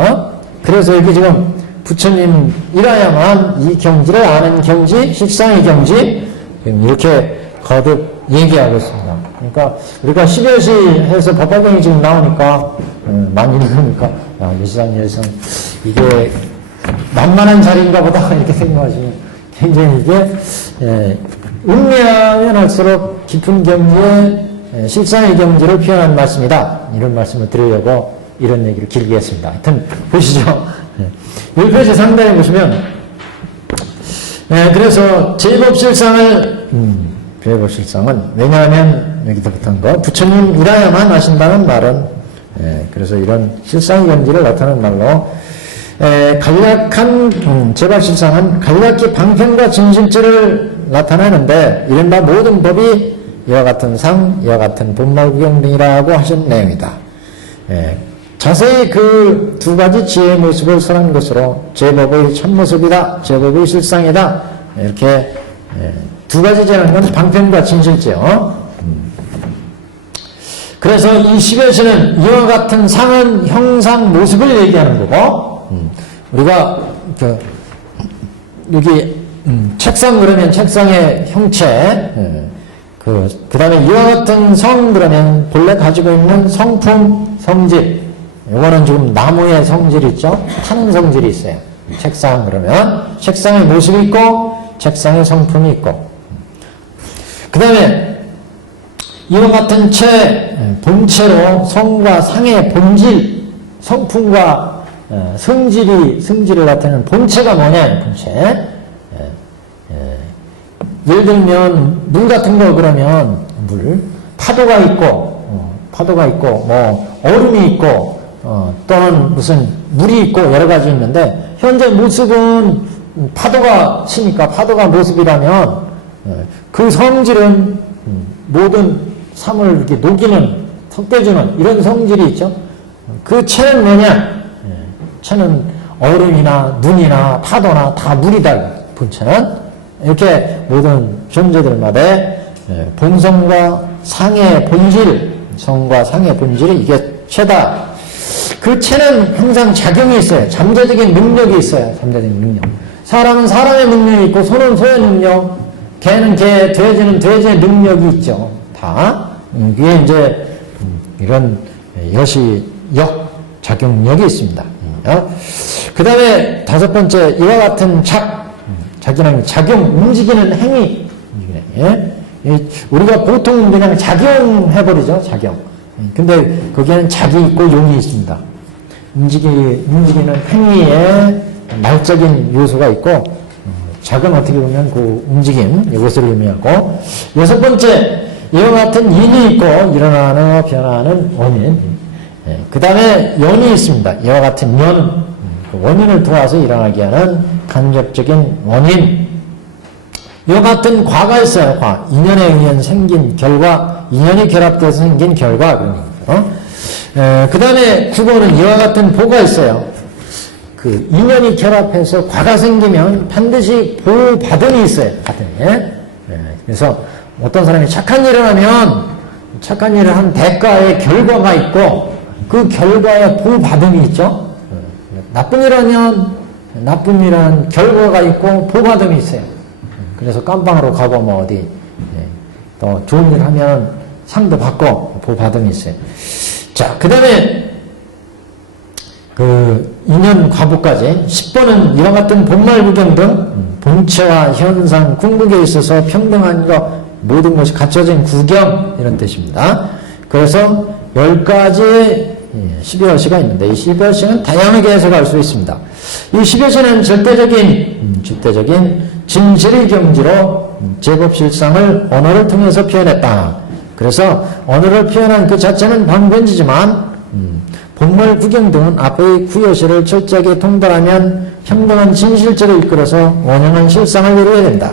그래서 여기 지금 부처님 이라야만 이 경지를 아는 경지, 실상의 경지 이렇게 거듭 얘기하고 있습니다. 그러니까 우리가 10여시 해서 법화경이 지금 나오니까 많이 읽으니까 여시상 이게 만만한 자리인가 보다 이렇게 생각하시면 굉장히 이게 음미하면 할수록 깊은 경지에 실상의 경지를 표현한 말씀이다. 이런 말씀을 드리려고 이런 얘기를 길게 했습니다. 하여튼 보시죠. 1페이지 상단에 보시면 그래서 제법실상을 제법실상은 왜냐하면 여기서부터인 거 부처님 이라야만 아신다는 말은 그래서 이런 실상의 경지를 나타내는 말로 간략한 제법실상은 간략히 방편과 진실체를 나타내는데 이른바 모든 법이 이와 같은 상, 이와 같은 본말구경 등이라고 하신 내용이다. 자세히 그 두 가지 지혜의 모습을 설한 것으로 제법의 참모습이다, 제법의 실상이다 이렇게 두 가지 지혜라는 건 방편과 진실체요. 그래서 이 10여시는 이와 같은 상은 형상 모습을 얘기하는 거고 우리가 여기 책상 그러면 책상의 형체 그 다음에 이와 같은 성 그러면 본래 가지고 있는 성품, 성질 이거는 지금 나무의 성질이 있죠. 타는 성질이 있어요. 책상 그러면 책상의 모습이 있고 책상의 성품이 있고 그 다음에 이와 같은 채 본체로 성과 상의 본질 성품과 성질을 나타내는 본체가 뭐냐 본체 예를 들면 물 같은 거 그러면 물 파도가 있고 뭐 얼음이 있고 또는 무슨 물이 있고 여러 가지 있는데 현재 모습은 파도가 치니까 파도가 모습이라면 그 성질은 모든 삶을 이렇게 녹이는 섞여주는 이런 성질이 있죠. 그 체는 뭐냐 채는 얼음이나 눈이나 파도나 다 물이다. 본체는 이렇게 모든 존재들마다의 본성과 상의 본질, 성과 상의 본질이 이게 채다. 그 채는 항상 작용이 있어요. 잠재적인 능력이 있어요. 잠재적인 능력. 사람은 사람의 능력이 있고 소는 소의 능력, 개는 개, 돼지는 돼지의 능력이 있죠. 다. 이게 이제 이런 여시역 작용력이 있습니다. 그 다음에 다섯 번째, 이와 같은 작용하는 작용, 움직이는 행위. 우리가 보통 그냥 작용해버리죠. 작용. 근데 거기에는 작이 있고 용이 있습니다. 움직이는 행위에 말적인 요소가 있고, 작은 어떻게 보면 그 움직임, 이것을 의미하고, 여섯 번째, 이와 같은 인이 있고, 일어나는 변화하는 원인. 그 다음에 연이 있습니다. 이와 같은 연, 원인을 도와서 일어나게 하는 간접적인 원인. 이와 같은 과가 있어요. 과. 인연에 의한 생긴 결과, 인연이 결합돼서 생긴 결과. 그런 얘기죠. 그 다음에 국어는 이와 같은 보가 있어요. 그 인연이 결합해서 과가 생기면 반드시 보받음이 있어요. 받음이. 그래서 어떤 사람이 착한 일을 하면 착한 일을 한 대가의 결과가 있고 그 결과에 보받음이 있죠. 나쁜 일을 하면 나쁜 일은 결과가 있고 보받음이 있어요. 그래서 깜빵으로 가고 뭐 어디 또 좋은 일 하면 상도 받고 보받음이 있어요. 자, 그 다음에 그 인연 과보까지 10번은 이와 같은 본말구경 등 본체와 현상, 궁극에 있어서 평등한 것, 모든 것이 갖춰진 구경 이런 뜻입니다. 그래서 10가지의 12여시가 있는데 이 12여시는 다양하게 해석할 수 있습니다. 이 12여시는 절대적인 진실의 경지로 제법실상을 언어를 통해서 표현했다. 그래서 언어를 표현한 그 자체는 방변지지만 본말 구경 등은 앞의 구여시를 철저하게 통달하면 평등한 진실제를 이끌어서 원형한 실상을 이루어야 된다.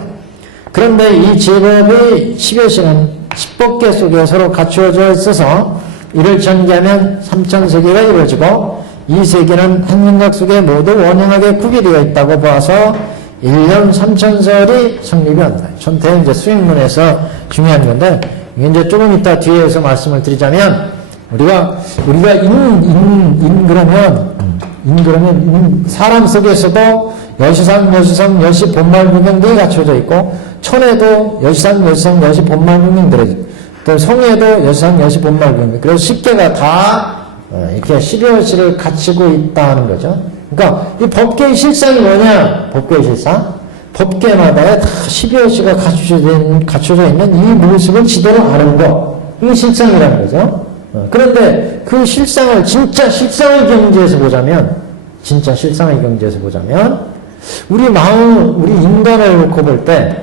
그런데 이 제법의 10여시는 10법계 속에 서로 갖추어져 있어서 이를 전개하면 3천세계가 이루어지고 이 세계는 한 생각 속에 모두 원형하게 구비되어 있다고 보아서 1년 3천설이 성립이 한다. 전태 이제 수행문에서 중요한 건데 이게 이제 조금 이따 뒤에서 말씀을 드리자면 우리가 그러면 사람 속에서도 여시 본말 분명들이 갖춰져 있고 천에도 여시 본말 분명들이 또 성에도 여시 본말 분명. 그래서 10개가 다 이렇게 12여시를 갖추고 있다는 거죠. 그러니까 이 법계의 실상이 뭐냐? 법계의 실상. 법계마다에 다 12여시가 갖춰져 있는 이 모습을 지도로 아는 거. 이게 실상이라는 거죠. 그런데 그 실상을 진짜 실상의 경지에서 보자면 우리 마음, 우리 인간을 놓고 볼 때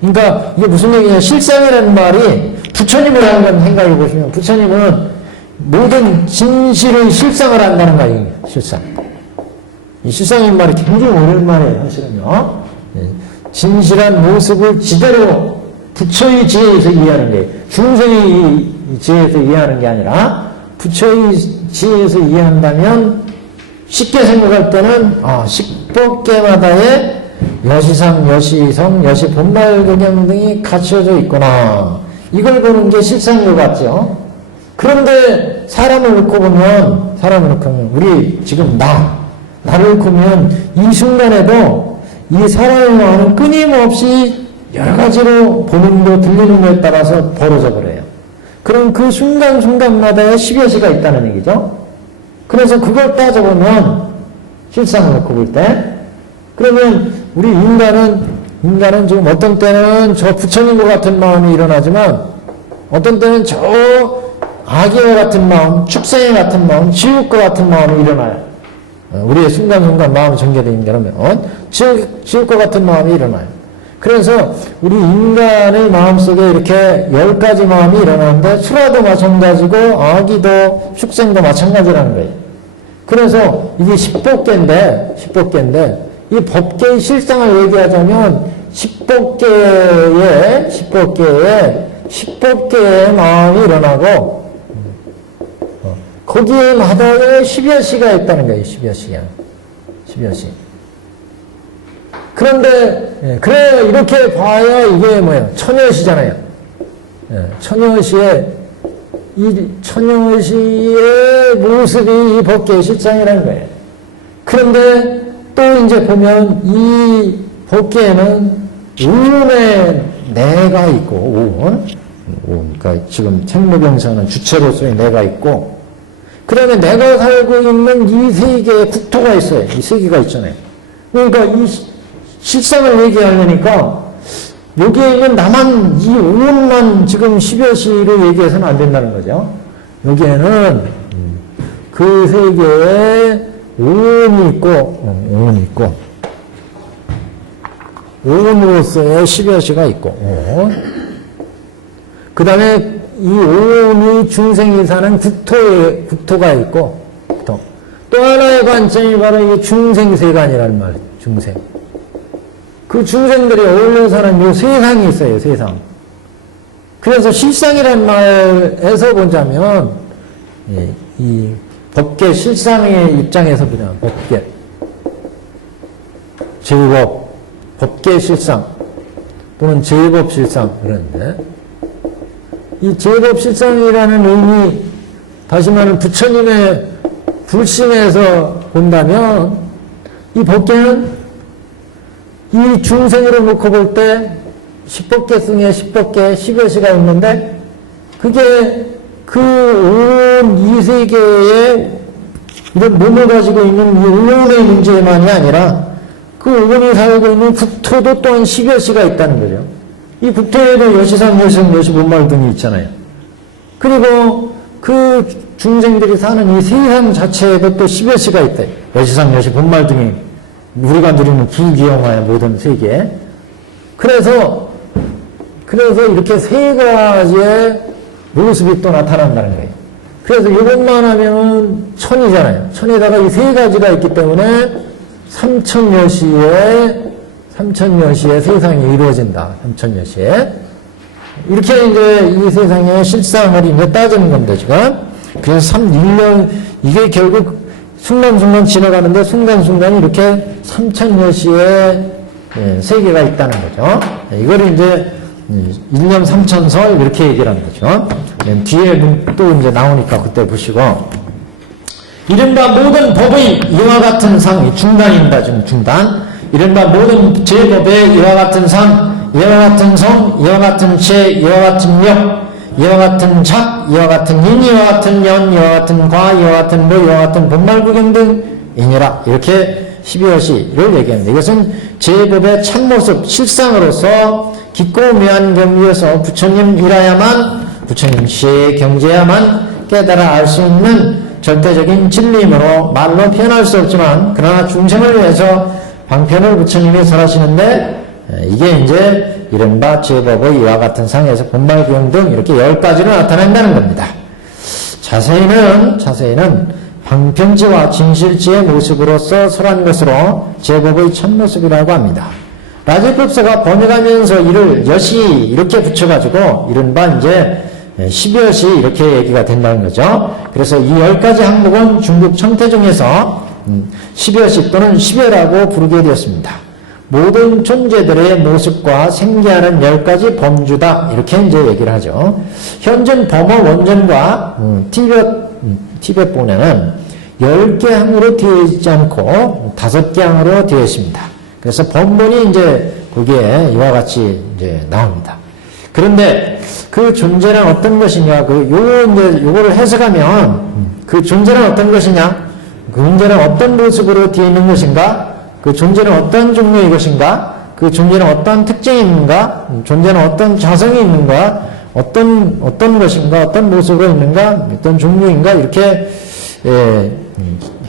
그러니까 이게 무슨 얘기냐? 실상이라는 말이 부처님을 하는 건 생각해 보시면 부처님은 모든 진실의 실상을 한다는 거예요. 실상. 이 실상인 말이 굉장히 어려운 말이에요. 사실은요. 진실한 모습을 지대로 부처의 지혜에서 이해하는 거예요. 중생의 지혜에서 이해하는 게 아니라 부처의 지혜에서 이해한다면 쉽게 생각할 때는 10법계마다의 여시상, 여시성, 여시본말근영 등이 갖춰져 있구나. 이걸 보는 게 실상인 것 같죠. 그런데 사람을 놓고 보면 우리 지금 나를 놓고 보면 이 순간에도 이 사람의 마음은 끊임없이 여러 가지로 보는 거 들리는 거에 따라서 벌어져 버려요. 그럼 그 순간순간마다의 10여시가 있다는 얘기죠. 그래서 그걸 따져보면 실상을 놓고 볼 때 그러면 우리 인간은 지금 어떤 때는 저 부처님과 같은 마음이 일어나지만 어떤 때는 저 아기와 같은 마음, 축생의 같은 마음, 지옥과 같은 마음이 일어나요. 우리의 순간순간 마음이 전개되는 게 그러면 지옥과 같은 마음이 일어나요. 그래서 우리 인간의 마음속에 이렇게 10가지 마음이 일어나는데 수라도 마찬가지고 아기도 축생도 마찬가지라는 거예요. 그래서 이게 10법계인데 이 법계의 실상을 얘기하자면 10법계의 마음이 일어나고 거기마다에 10여 시가 있다는 거예요. 10여 시야. 10여 시. 그런데 그래 이렇게 봐야 이게 뭐예요? 천여시잖아요. 천여시의 이 천여시의 모습이 이 법계의 실상이라는 거예요. 그런데 또 이제 보면 이 법계에는 오온의 내가 있고 오온 그러니까 지금 생로병사는 주체로서의 내가 있고 그 다음에 내가 살고 있는 이 세계의 국토가 있어요. 이 세계가 있잖아요. 그러니까 이 실상을 얘기하려니까 여기에 있는 나만 이 오온만 지금 10여 시로 얘기해서는 안 된다는 거죠. 여기에는 그 세계에 오온이 있고 오온으로서의 10여 시가 있고 그 다음에 이 오온이 중생이 사는 국토가 있고 또 하나의 관점이 바로 이 중생세간이라는 말이에요. 중생. 그 중생들이 어울려 사는 요 세상이 있어요. 세상. 그래서 실상이라는 말에서 보자면 이 법계 실상의 입장에서 보자면 법계 제법 법계 실상 또는 제법 실상 그런데 이 제법 실상이라는 의미 다시 말하면 부처님의 불심에서 본다면 이 법계는 이 중생으로 놓고 볼 때 10법계 중에 10법계 10여 시가 있는데 그게 그 온 이 세계에 이런 몸을 가지고 있는 이 오온의 문제만이 아니라 그 오온이 살고 있는 국토도 또한 10여 시가 있다는 거죠. 이 국토에도 여시상, 여시상, 여시본말 등이 있잖아요. 그리고 그 중생들이 사는 이 세상 자체에도 또 10여 시가 있다. 여시상, 여시본말 등이 우리가 누리는 부귀영화의 모든 세계. 그래서 이렇게 세 가지의 모습이 또 나타난다는 거예요. 그래서 이것만 하면은 천이잖아요. 천에다가 이 세 가지가 있기 때문에 3천여 시의 세상이 이루어진다. 3천여 시에. 이렇게 이제 이 세상의 실상을 이제 따지는 겁니다, 지금. 그래서 1년, 이게 결국 순간순간 지나가는데 순간순간이 이렇게 3천여 시의 세계가 있다는 거죠. 이걸 이제 1년 3천설 이렇게 얘기를 하는 거죠. 뒤에 또 이제 나오니까 그때 보시고. 이른바 모든 법의 이와 같은 상, 중단입니다, 지금 중단. 이른바 모든 제법의 이와 같은 상, 이와 같은 성, 이와 같은 체, 이와 같은 력, 이와 같은 작, 이와 같은 인, 이와 같은 연, 이와 같은 과, 이와 같은 모, 이와 같은 본말구경 등이니라. 이렇게 12여시를 얘기합니다. 이것은 제법의 참모습, 실상으로서 깊고 묘한 경지에서 부처님이라야만, 부처님 시의 경제야만 깨달아 알 수 있는 절대적인 진리이므로 말로 표현할 수 없지만, 그러나 중생을 위해서 방편을 부처님이 설하시는데, 이게 이제 이른바 제법의 이와 같은 상에서 본말구용 등 이렇게 10가지로 나타낸다는 겁니다. 자세히는 방편지와 진실지의 모습으로서 설한 것으로 제법의 참모습이라고 합니다. 라지법서가 번역하면서 이를 여시 이렇게 붙여가지고 이른바 이제 10여시 이렇게 얘기가 된다는 거죠. 그래서 이 10가지 항목은 중국 청태종에서 10여시 또는 10여라고 부르게 되었습니다. 모든 존재들의 모습과 생기하는 10가지 범주다. 이렇게 이제 얘기를 하죠. 현존 범어 원전과 티벳본에는 10개 항으로 되어 있지 않고 5개 항으로 되어 있습니다. 그래서 본문이 이제 거기에 이와 같이 이제 나옵니다. 그런데 그 존재는 어떤 것이냐, 요거를 해석하면 그 존재는 어떤 것이냐, 그 존재는 어떤 모습으로 되어 있는 것인가, 그 존재는 어떤 종류의 것인가, 그 존재는 어떤 특징이 있는가, 존재는 어떤 자성이 있는가, 어떤 것인가, 어떤 모습으로 있는가, 어떤 종류인가, 이렇게,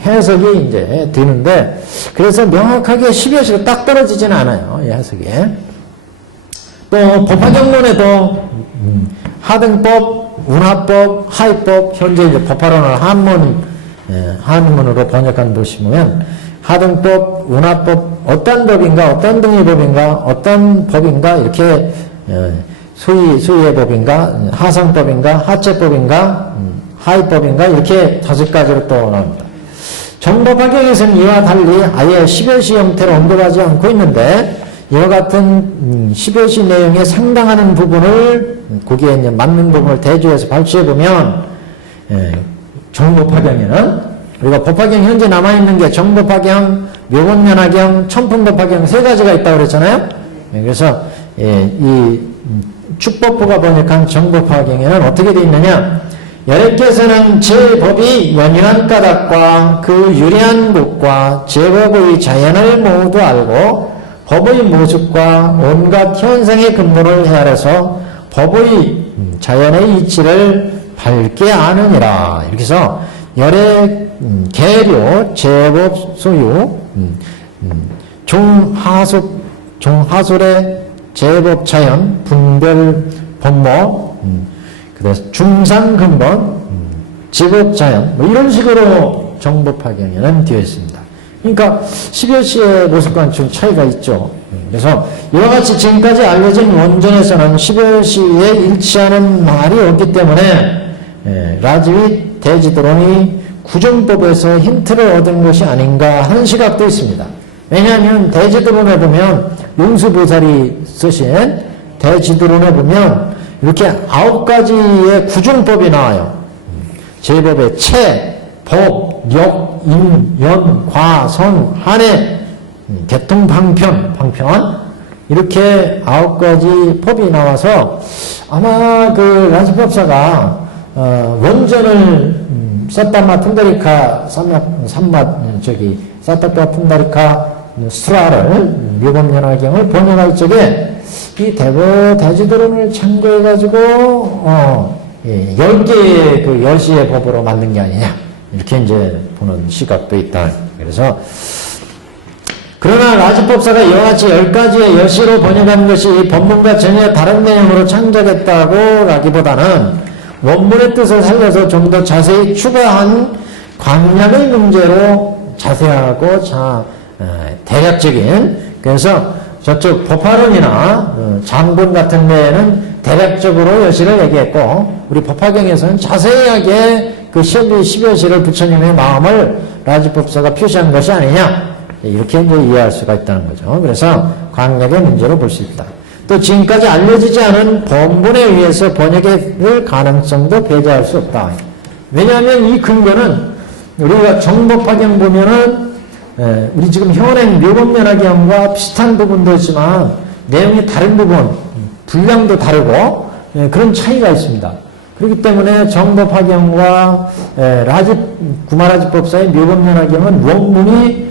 해석이 이제 되는데, 그래서 명확하게 10여시가 딱 떨어지지는 않아요, 이 해석이. 또, 법화경론에도, 하등법, 운하법, 하위법, 현재 이제 법화론을 한문으로 번역한 보시면, 하등법, 운하법, 어떤 법인가, 어떤 등의 법인가, 어떤 법인가, 이렇게, 소위의 법인가, 하상법인가, 하체법인가, 하위법인가 이렇게 5가지로 또 나옵니다. 정법화경에서는 이와 달리 아예 10여시 형태로 언급하지 않고 있는데 이와 같은 10여시 내용에 상당하는 부분을 거기에 이제 맞는 부분을 대조해서 발췌해보면 정법화경에는 우리가 법화경 현재 남아있는 게 정법화경, 묘법연화경, 천품법화경 3가지가 있다고 그랬잖아요. 그래서 이 축법부가 번역한 정법화경에는 어떻게 되어 있느냐, 여래께서는 제법이 연유한 까닭과 그 유리한 목과 제법의 자연을 모두 알고 법의 모습과 온갖 현상의 근본을 헤아려서 법의 자연의 이치를 밝게 아느니라. 이렇게 해서 열애 계료 제법 소유 종하솔의 제법 자연 분별 법모 그래서 중상 근본 제법 자연 뭐 이런 식으로 정법화경에는 되어 있습니다. 그러니까 10여시의 모습과는 좀 차이가 있죠. 그래서 이와 같이 지금까지 알려진 원전에서는 10여시에 일치하는 말이 없기 때문에 라지윗 대지도론이 구정법에서 힌트를 얻은 것이 아닌가 하는 시각도 있습니다. 왜냐하면 대지도론에 보면 용수보살이 쓰신 대지도론에 보면 이렇게 9가지의 구정법이 나와요. 제법의 체, 법, 역, 인, 연, 과, 선, 한해, 개통, 방편 이렇게 9가지 법이 나와서 아마 그 라지법사가 원전을 사타마 푼다리카 사타카 푼다리카 수라를 묘법연화경을 번역할 적에 이 대지도론을 참고해가지고 10개의 그 여시의 법으로 만든 게 아니냐 이렇게 이제 보는 시각도 있다. 그래서 그러나 라지법사가 이와 같이 10가지의 여시로 번역한 것이 법문과 전혀 다른 내용으로 창작했다고 라기보다는 원문의 뜻을 살려서 좀 더 자세히 추가한 광약의 문제로 자세하고 대략적인, 그래서 저쪽 법화론이나 장본 같은 데에는 대략적으로 여시를 얘기했고 우리 법화경에서는 자세하게 그 10여시를 부처님의 마음을 라지법사가 표시한 것이 아니냐 이렇게 이제 이해할 수가 있다는 거죠. 그래서 광약의 문제로 볼 수 있다. 또 지금까지 알려지지 않은 본문에 의해서 번역의 가능성도 배제할 수 없다. 왜냐하면 이 근거는 우리가 정법화경 보면은 우리 지금 현행 묘법연화경과 비슷한 부분도 있지만 내용이 다른 부분, 분량도 다르고 그런 차이가 있습니다. 그렇기 때문에 정법화경과 구마라지법사의 묘법연화경은 원문이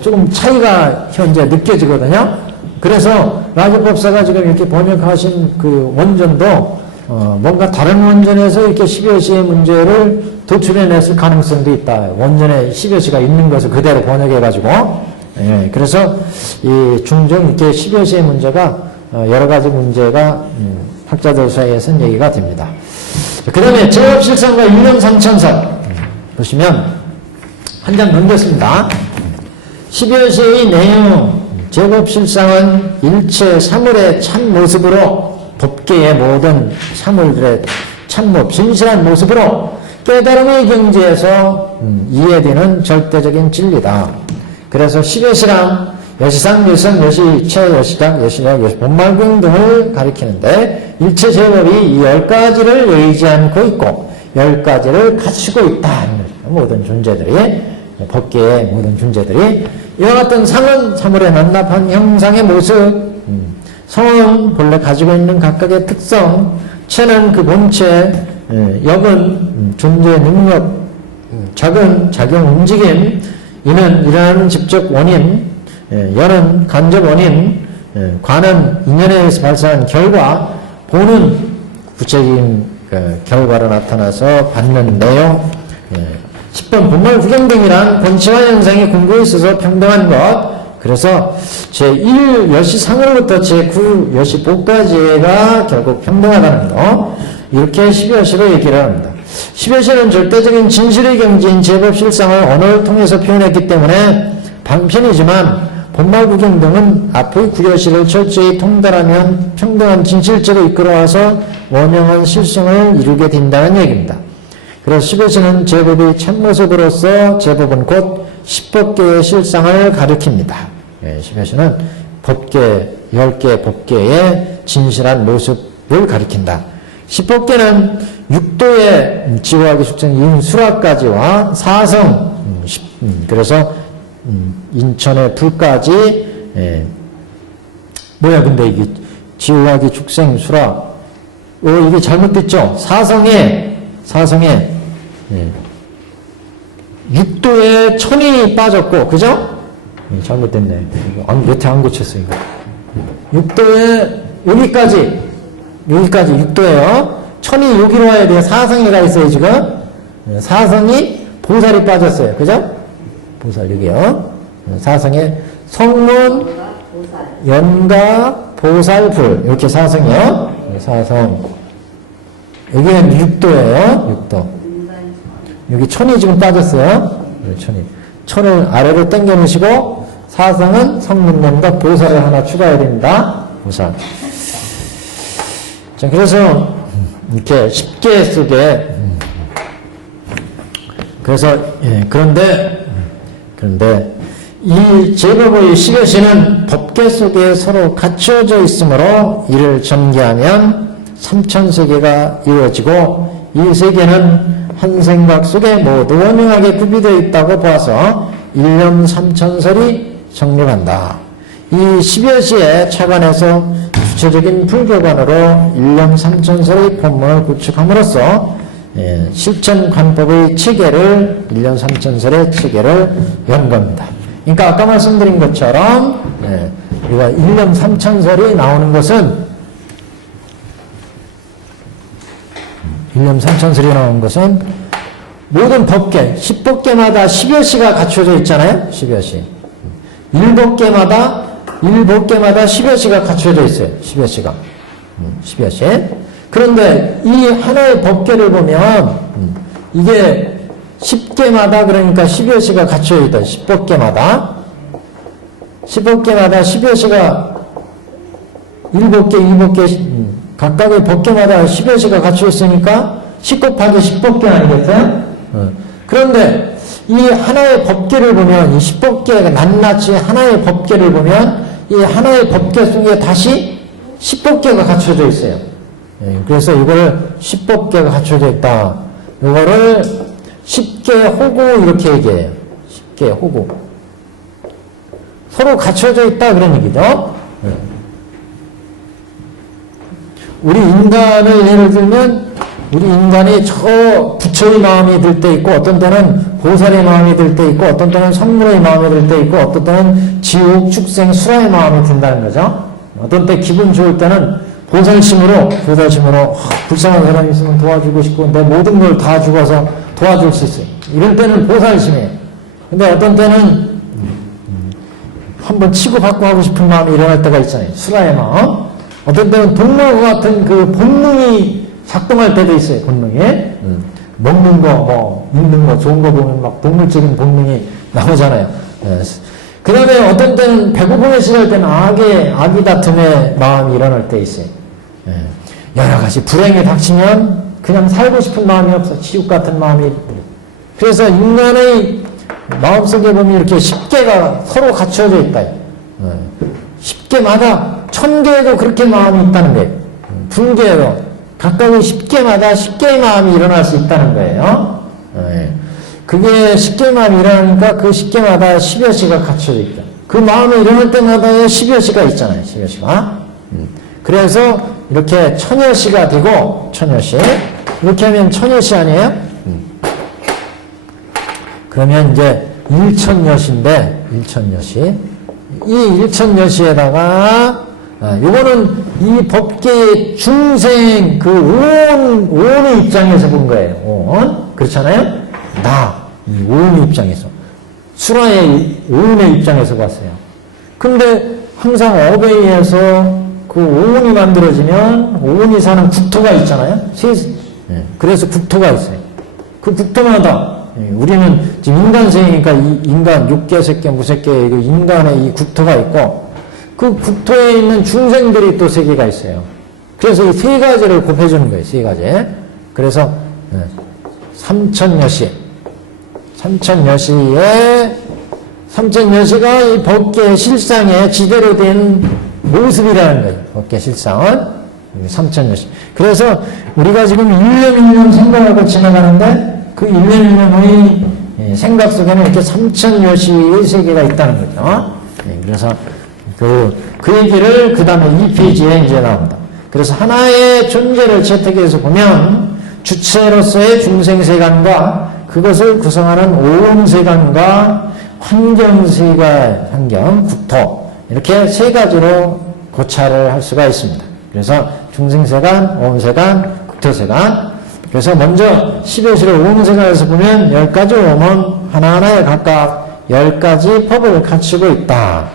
조금 차이가 현재 느껴지거든요. 그래서 라지법사가 지금 이렇게 번역하신 그 원전도 뭔가 다른 원전에서 이렇게 10여시의 문제를 도출해냈을 가능성도 있다. 원전에 10여시가 있는 것을 그대로 번역해가지고 그래서 이 종종 이렇게 10여시의 문제가 여러 가지 문제가 학자들 사이에서는 얘기가 됩니다. 그 다음에 제법실상과 1년 3천석 보시면 한 장 넘겼습니다. 10여시의 내용 제법실상은 일체 사물의 참모습으로 법계의 모든 사물들의 참모 진실한 모습으로 깨달음의 경지에서 이해되는 절대적인 진리다. 그래서 10여시랑 여시상, 여시상, 여시체, 여시작, 여시작, 본말경 등을 가리키는데 일체 제법이 이 10가지를 의지 않고 있고 10가지를 갖추고 있다. 모든 존재들이 법계의 모든 존재들이 이와 같은 상은 사물의 낱낱한 형상의 모습, 성은 본래 가지고 있는 각각의 특성, 체는 그 본체, 역은 존재 능력, 작은 작용 움직임, 이는 일어나는 직접 원인, 연은 간접 원인, 관은 인연에 의해서 발생한 결과, 보는 구체적인 결과로 나타나서 받는 내용, 10번 본말 구경 등이란 본체와 현상이 궁극에 있어서 평등한 것. 그래서 제1 여시상으로부터 제9 여시복까지가 결국 평등하다는 거. 이렇게 10여시로 얘기를 합니다. 10여시는 절대적인 진실의 경지인 제법실상을 언어를 통해서 표현했기 때문에 방편이지만 본말 구경 등은 앞의 9여시를 철저히 통달하면 평등한 진실적으로 이끌어와서 원형한 실성을 이루게 된다는 얘기입니다. 그래서 십여시는 제법이 참모습으로서 제법은 곧 십법계의 실상을 가리킵니다. 예, 십여시는 법계, 10개의 법계의 진실한 모습을 가리킨다. 십법계는 육도의 지호하기 숙생 인수라까지와 사성, 그래서 인천의 불까지, 예. 뭐야 근데 이게 지호하기 축생 수라, 이게 잘못됐죠. 사성에 예. 육도에 천이 빠졌고, 그죠? 예, 잘못됐네. 여태 안 고쳤어 이거. 육도에 여기까지 육도에요. 천이 여기로 와야 돼요. 사성에 가 있어요 지금. 예, 사성이 보살이 빠졌어요. 그죠? 보살 여기요. 사성에 성문, 연가, 보살, 불 이렇게 사성이요. 사성. 여기는 육도예요. 육도. 여기 천이 지금 빠졌어요. 천이. 천을 아래로 당겨 놓으시고 사성은 성문연과 보살을 하나 추가해야 됩니다. 보살. 자, 그래서 이렇게 10개 속에 그래서 예, 그런데 이 제법의 십여시는 법계 속에 서로 갖춰져 있으므로 이를 전개하면 삼천세계가 이루어지고 이 세계는 한 생각 속에 모두 원명하게 구비되어 있다고 보아서 일념 삼천설이 성립한다. 이 십여시에 차관해서 주체적인 불교관으로 일념 삼천설의 본문을 구축함으로써 실천관법의 체계를 일념 삼천설의 체계를 연 겁니다. 그러니까 아까 말씀드린 것처럼 우리가 일념 삼천설이 나오는 것은 일념 삼천설이 나오는 것은 모든 법계, 10법계마다 10여시가 갖춰져 있잖아요. 10여시. 1법계마다 10여시가 갖춰져 있어요. 10여시가. 10여시. 그런데 이 하나의 법계를 보면 이게 10개마다 그러니까 10여시가 갖춰져 있다. 10법계마다. 10법계마다 10여시가 1법계, 2법계 각각의 법계마다 10여시가 갖춰져 있으니까 10 곱하기 10법계 아니겠어요? 그런데 이 하나의 법계를 보면 이 10법계가 낱낱이 하나의 법계를 보면 이 하나의 법계 속에 다시 10법계가 갖춰져 있어요. 그래서 이걸 10법계가 갖춰져 있다. 이거를 10개 호구 이렇게 얘기해요. 10개 호구. 서로 갖춰져 있다 그런 얘기죠. 우리 인간을 예를 들면 우리 인간이 저 부처의 마음이 들 때 있고 어떤 때는 보살의 마음이 들 때 있고 어떤 때는 성물의 마음이 들 때 있고 어떤 때는 지옥, 축생, 수라의 마음이 든다는 거죠. 어떤 때 기분 좋을 때는 보살심으로 불쌍한 사람이 있으면 도와주고 싶고 내 모든 걸 다 죽어서 도와줄 수 있어요. 이럴 때는 보살심이에요. 근데 어떤 때는 한번 치고받고 하고 싶은 마음이 일어날 때가 있잖아요. 수라의 마음. 어떤 때는 동물과 같은 그 본능이 작동할 때도 있어요. 본능이. 먹는 거, 입는 거, 좋은 거 보면 막 동물적인 본능이 나오잖아요. 그 다음에 어떤 때는 배고픔에 시달 때는 악이 다툼의 마음이 일어날 때 있어요. 여러 가지 불행이 닥치면 그냥 살고 싶은 마음이 없어. 지옥 같은 마음이. 그래서 인간의 마음속에 보면 이렇게 10개가 서로 갖춰져 있다. 10개마다 1000개에도 그렇게 마음이 있다는 거예요. 분개에도 각각의 10개마다 10개의 마음이 일어날 수 있다는 거예요. 그게 10개의 마음이 일어나니까 그 10개마다 10여시가 갖춰져 있다. 그 마음이 일어날 때마다의 10여시가 있잖아요. 10여시가. 그래서 이렇게 1000여시가 되고 1000여시. 이렇게 하면 1000여시 아니에요? 그러면 이제 1000여시인데 1000여시. 이 1000여시에다가 요거는 이 법계의 중생 그 오온의 입장에서 본 거예요. 오온. 그렇잖아요? 이 오온의 입장에서. 수라의 오온의 입장에서 봤어요. 근데 항상 업에 의해서 그 오온이 만들어지면 오온이 사는 국토가 있잖아요. 그래서 국토가 있어요. 그 국토마다 우리는 지금 인간생이니까 이 인간 6개, 새끼, 무새끼 인간의 이 국토가 있고 그 국토에 있는 중생들이 또 3개가 있어요. 그래서 이 3가지를 곱해주는 거예요. 3가지. 그래서 삼천여시. 삼천여시가 이 법계 실상에 지대로 된 모습이라는 거예요. 법계 실상은 삼천여시. 그래서 우리가 지금 1년 1년 생각하고 지나가는데 그 1년 1년의 생각 속에는 이렇게 삼천여시의 세계가 있다는 거죠. 그래서 그 얘기를 그 다음에 2페이지에 이제 나옵니다. 그래서 하나의 존재를 채택해서 보면 주체로서의 중생세간과 그것을 구성하는 오음세간과 환경, 국토 이렇게 세 가지로 고찰을 할 수가 있습니다. 그래서 중생세간, 오음세간, 국토세간. 그래서 먼저 10여시를 오음세간에서 보면 10가지 오음은 하나하나에 각각 10가지 법을 갖추고 있다.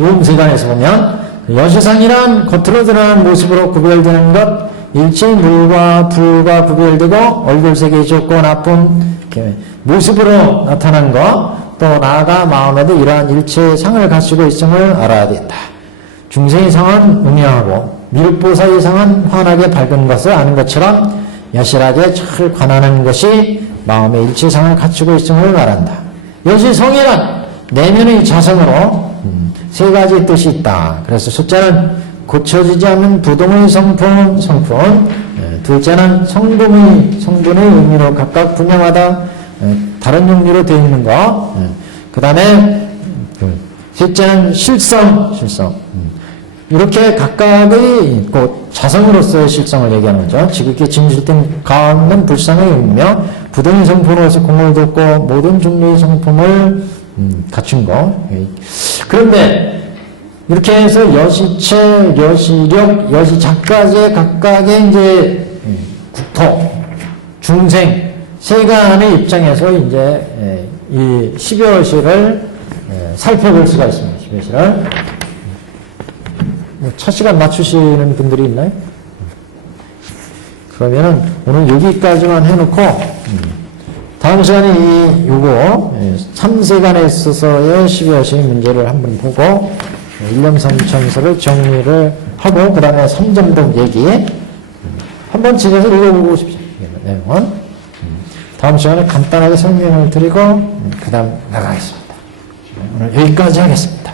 오음세간에서 보면 여시상이란 겉으로 드러나는 모습으로 구별되는 것, 일체의 물과 불과 구별되고 얼굴색이 좋고 나쁜 모습으로 나타난 것, 또 나아가 마음에도 이러한 일체의 상을 갖추고 있음을 알아야 된다. 중생의 상은 음양하고 미륵보살의 상은 환하게 밝은 것을 아는 것처럼 여실하게 잘 관하는 것이 마음의 일체상을 갖추고 있음을 말한다. 여시성이란 내면의 자성으로 세 가지 뜻이 있다. 그래서 첫째는 고쳐지지 않는 부동의 성품, 둘째는 성분의 의미로 각각 분명하다. 다른 종류로 되어 있는 거. 그 다음에 셋째는 실성. 이렇게 각각의 자성으로서의 실성을 얘기하는 거죠. 지극히 진실된 가없는 불상의 의미며 부동의 성품으로서 공을 돋고 모든 종류의 성품을 갖춘 거. 그런데 이렇게 해서 여시체, 여시력, 여시작까지의 각각의 이제 국토, 중생, 세간의 입장에서 이제 이 10여시를 살펴볼 수가 있습니다. 10여시를. 첫 시간 맞추시는 분들이 있나요? 그러면은 오늘 여기까지만 해놓고 다음 시간에 요거 3세간에 있어서의 12여시 문제를 한번 보고 일념삼천서를 정리를 하고 그 다음에 3점동 얘기 한번 집에서 읽어보고 싶죠. 내용은 다음 시간에 간단하게 설명을 드리고 그 다음 나가겠습니다. 오늘 여기까지 하겠습니다.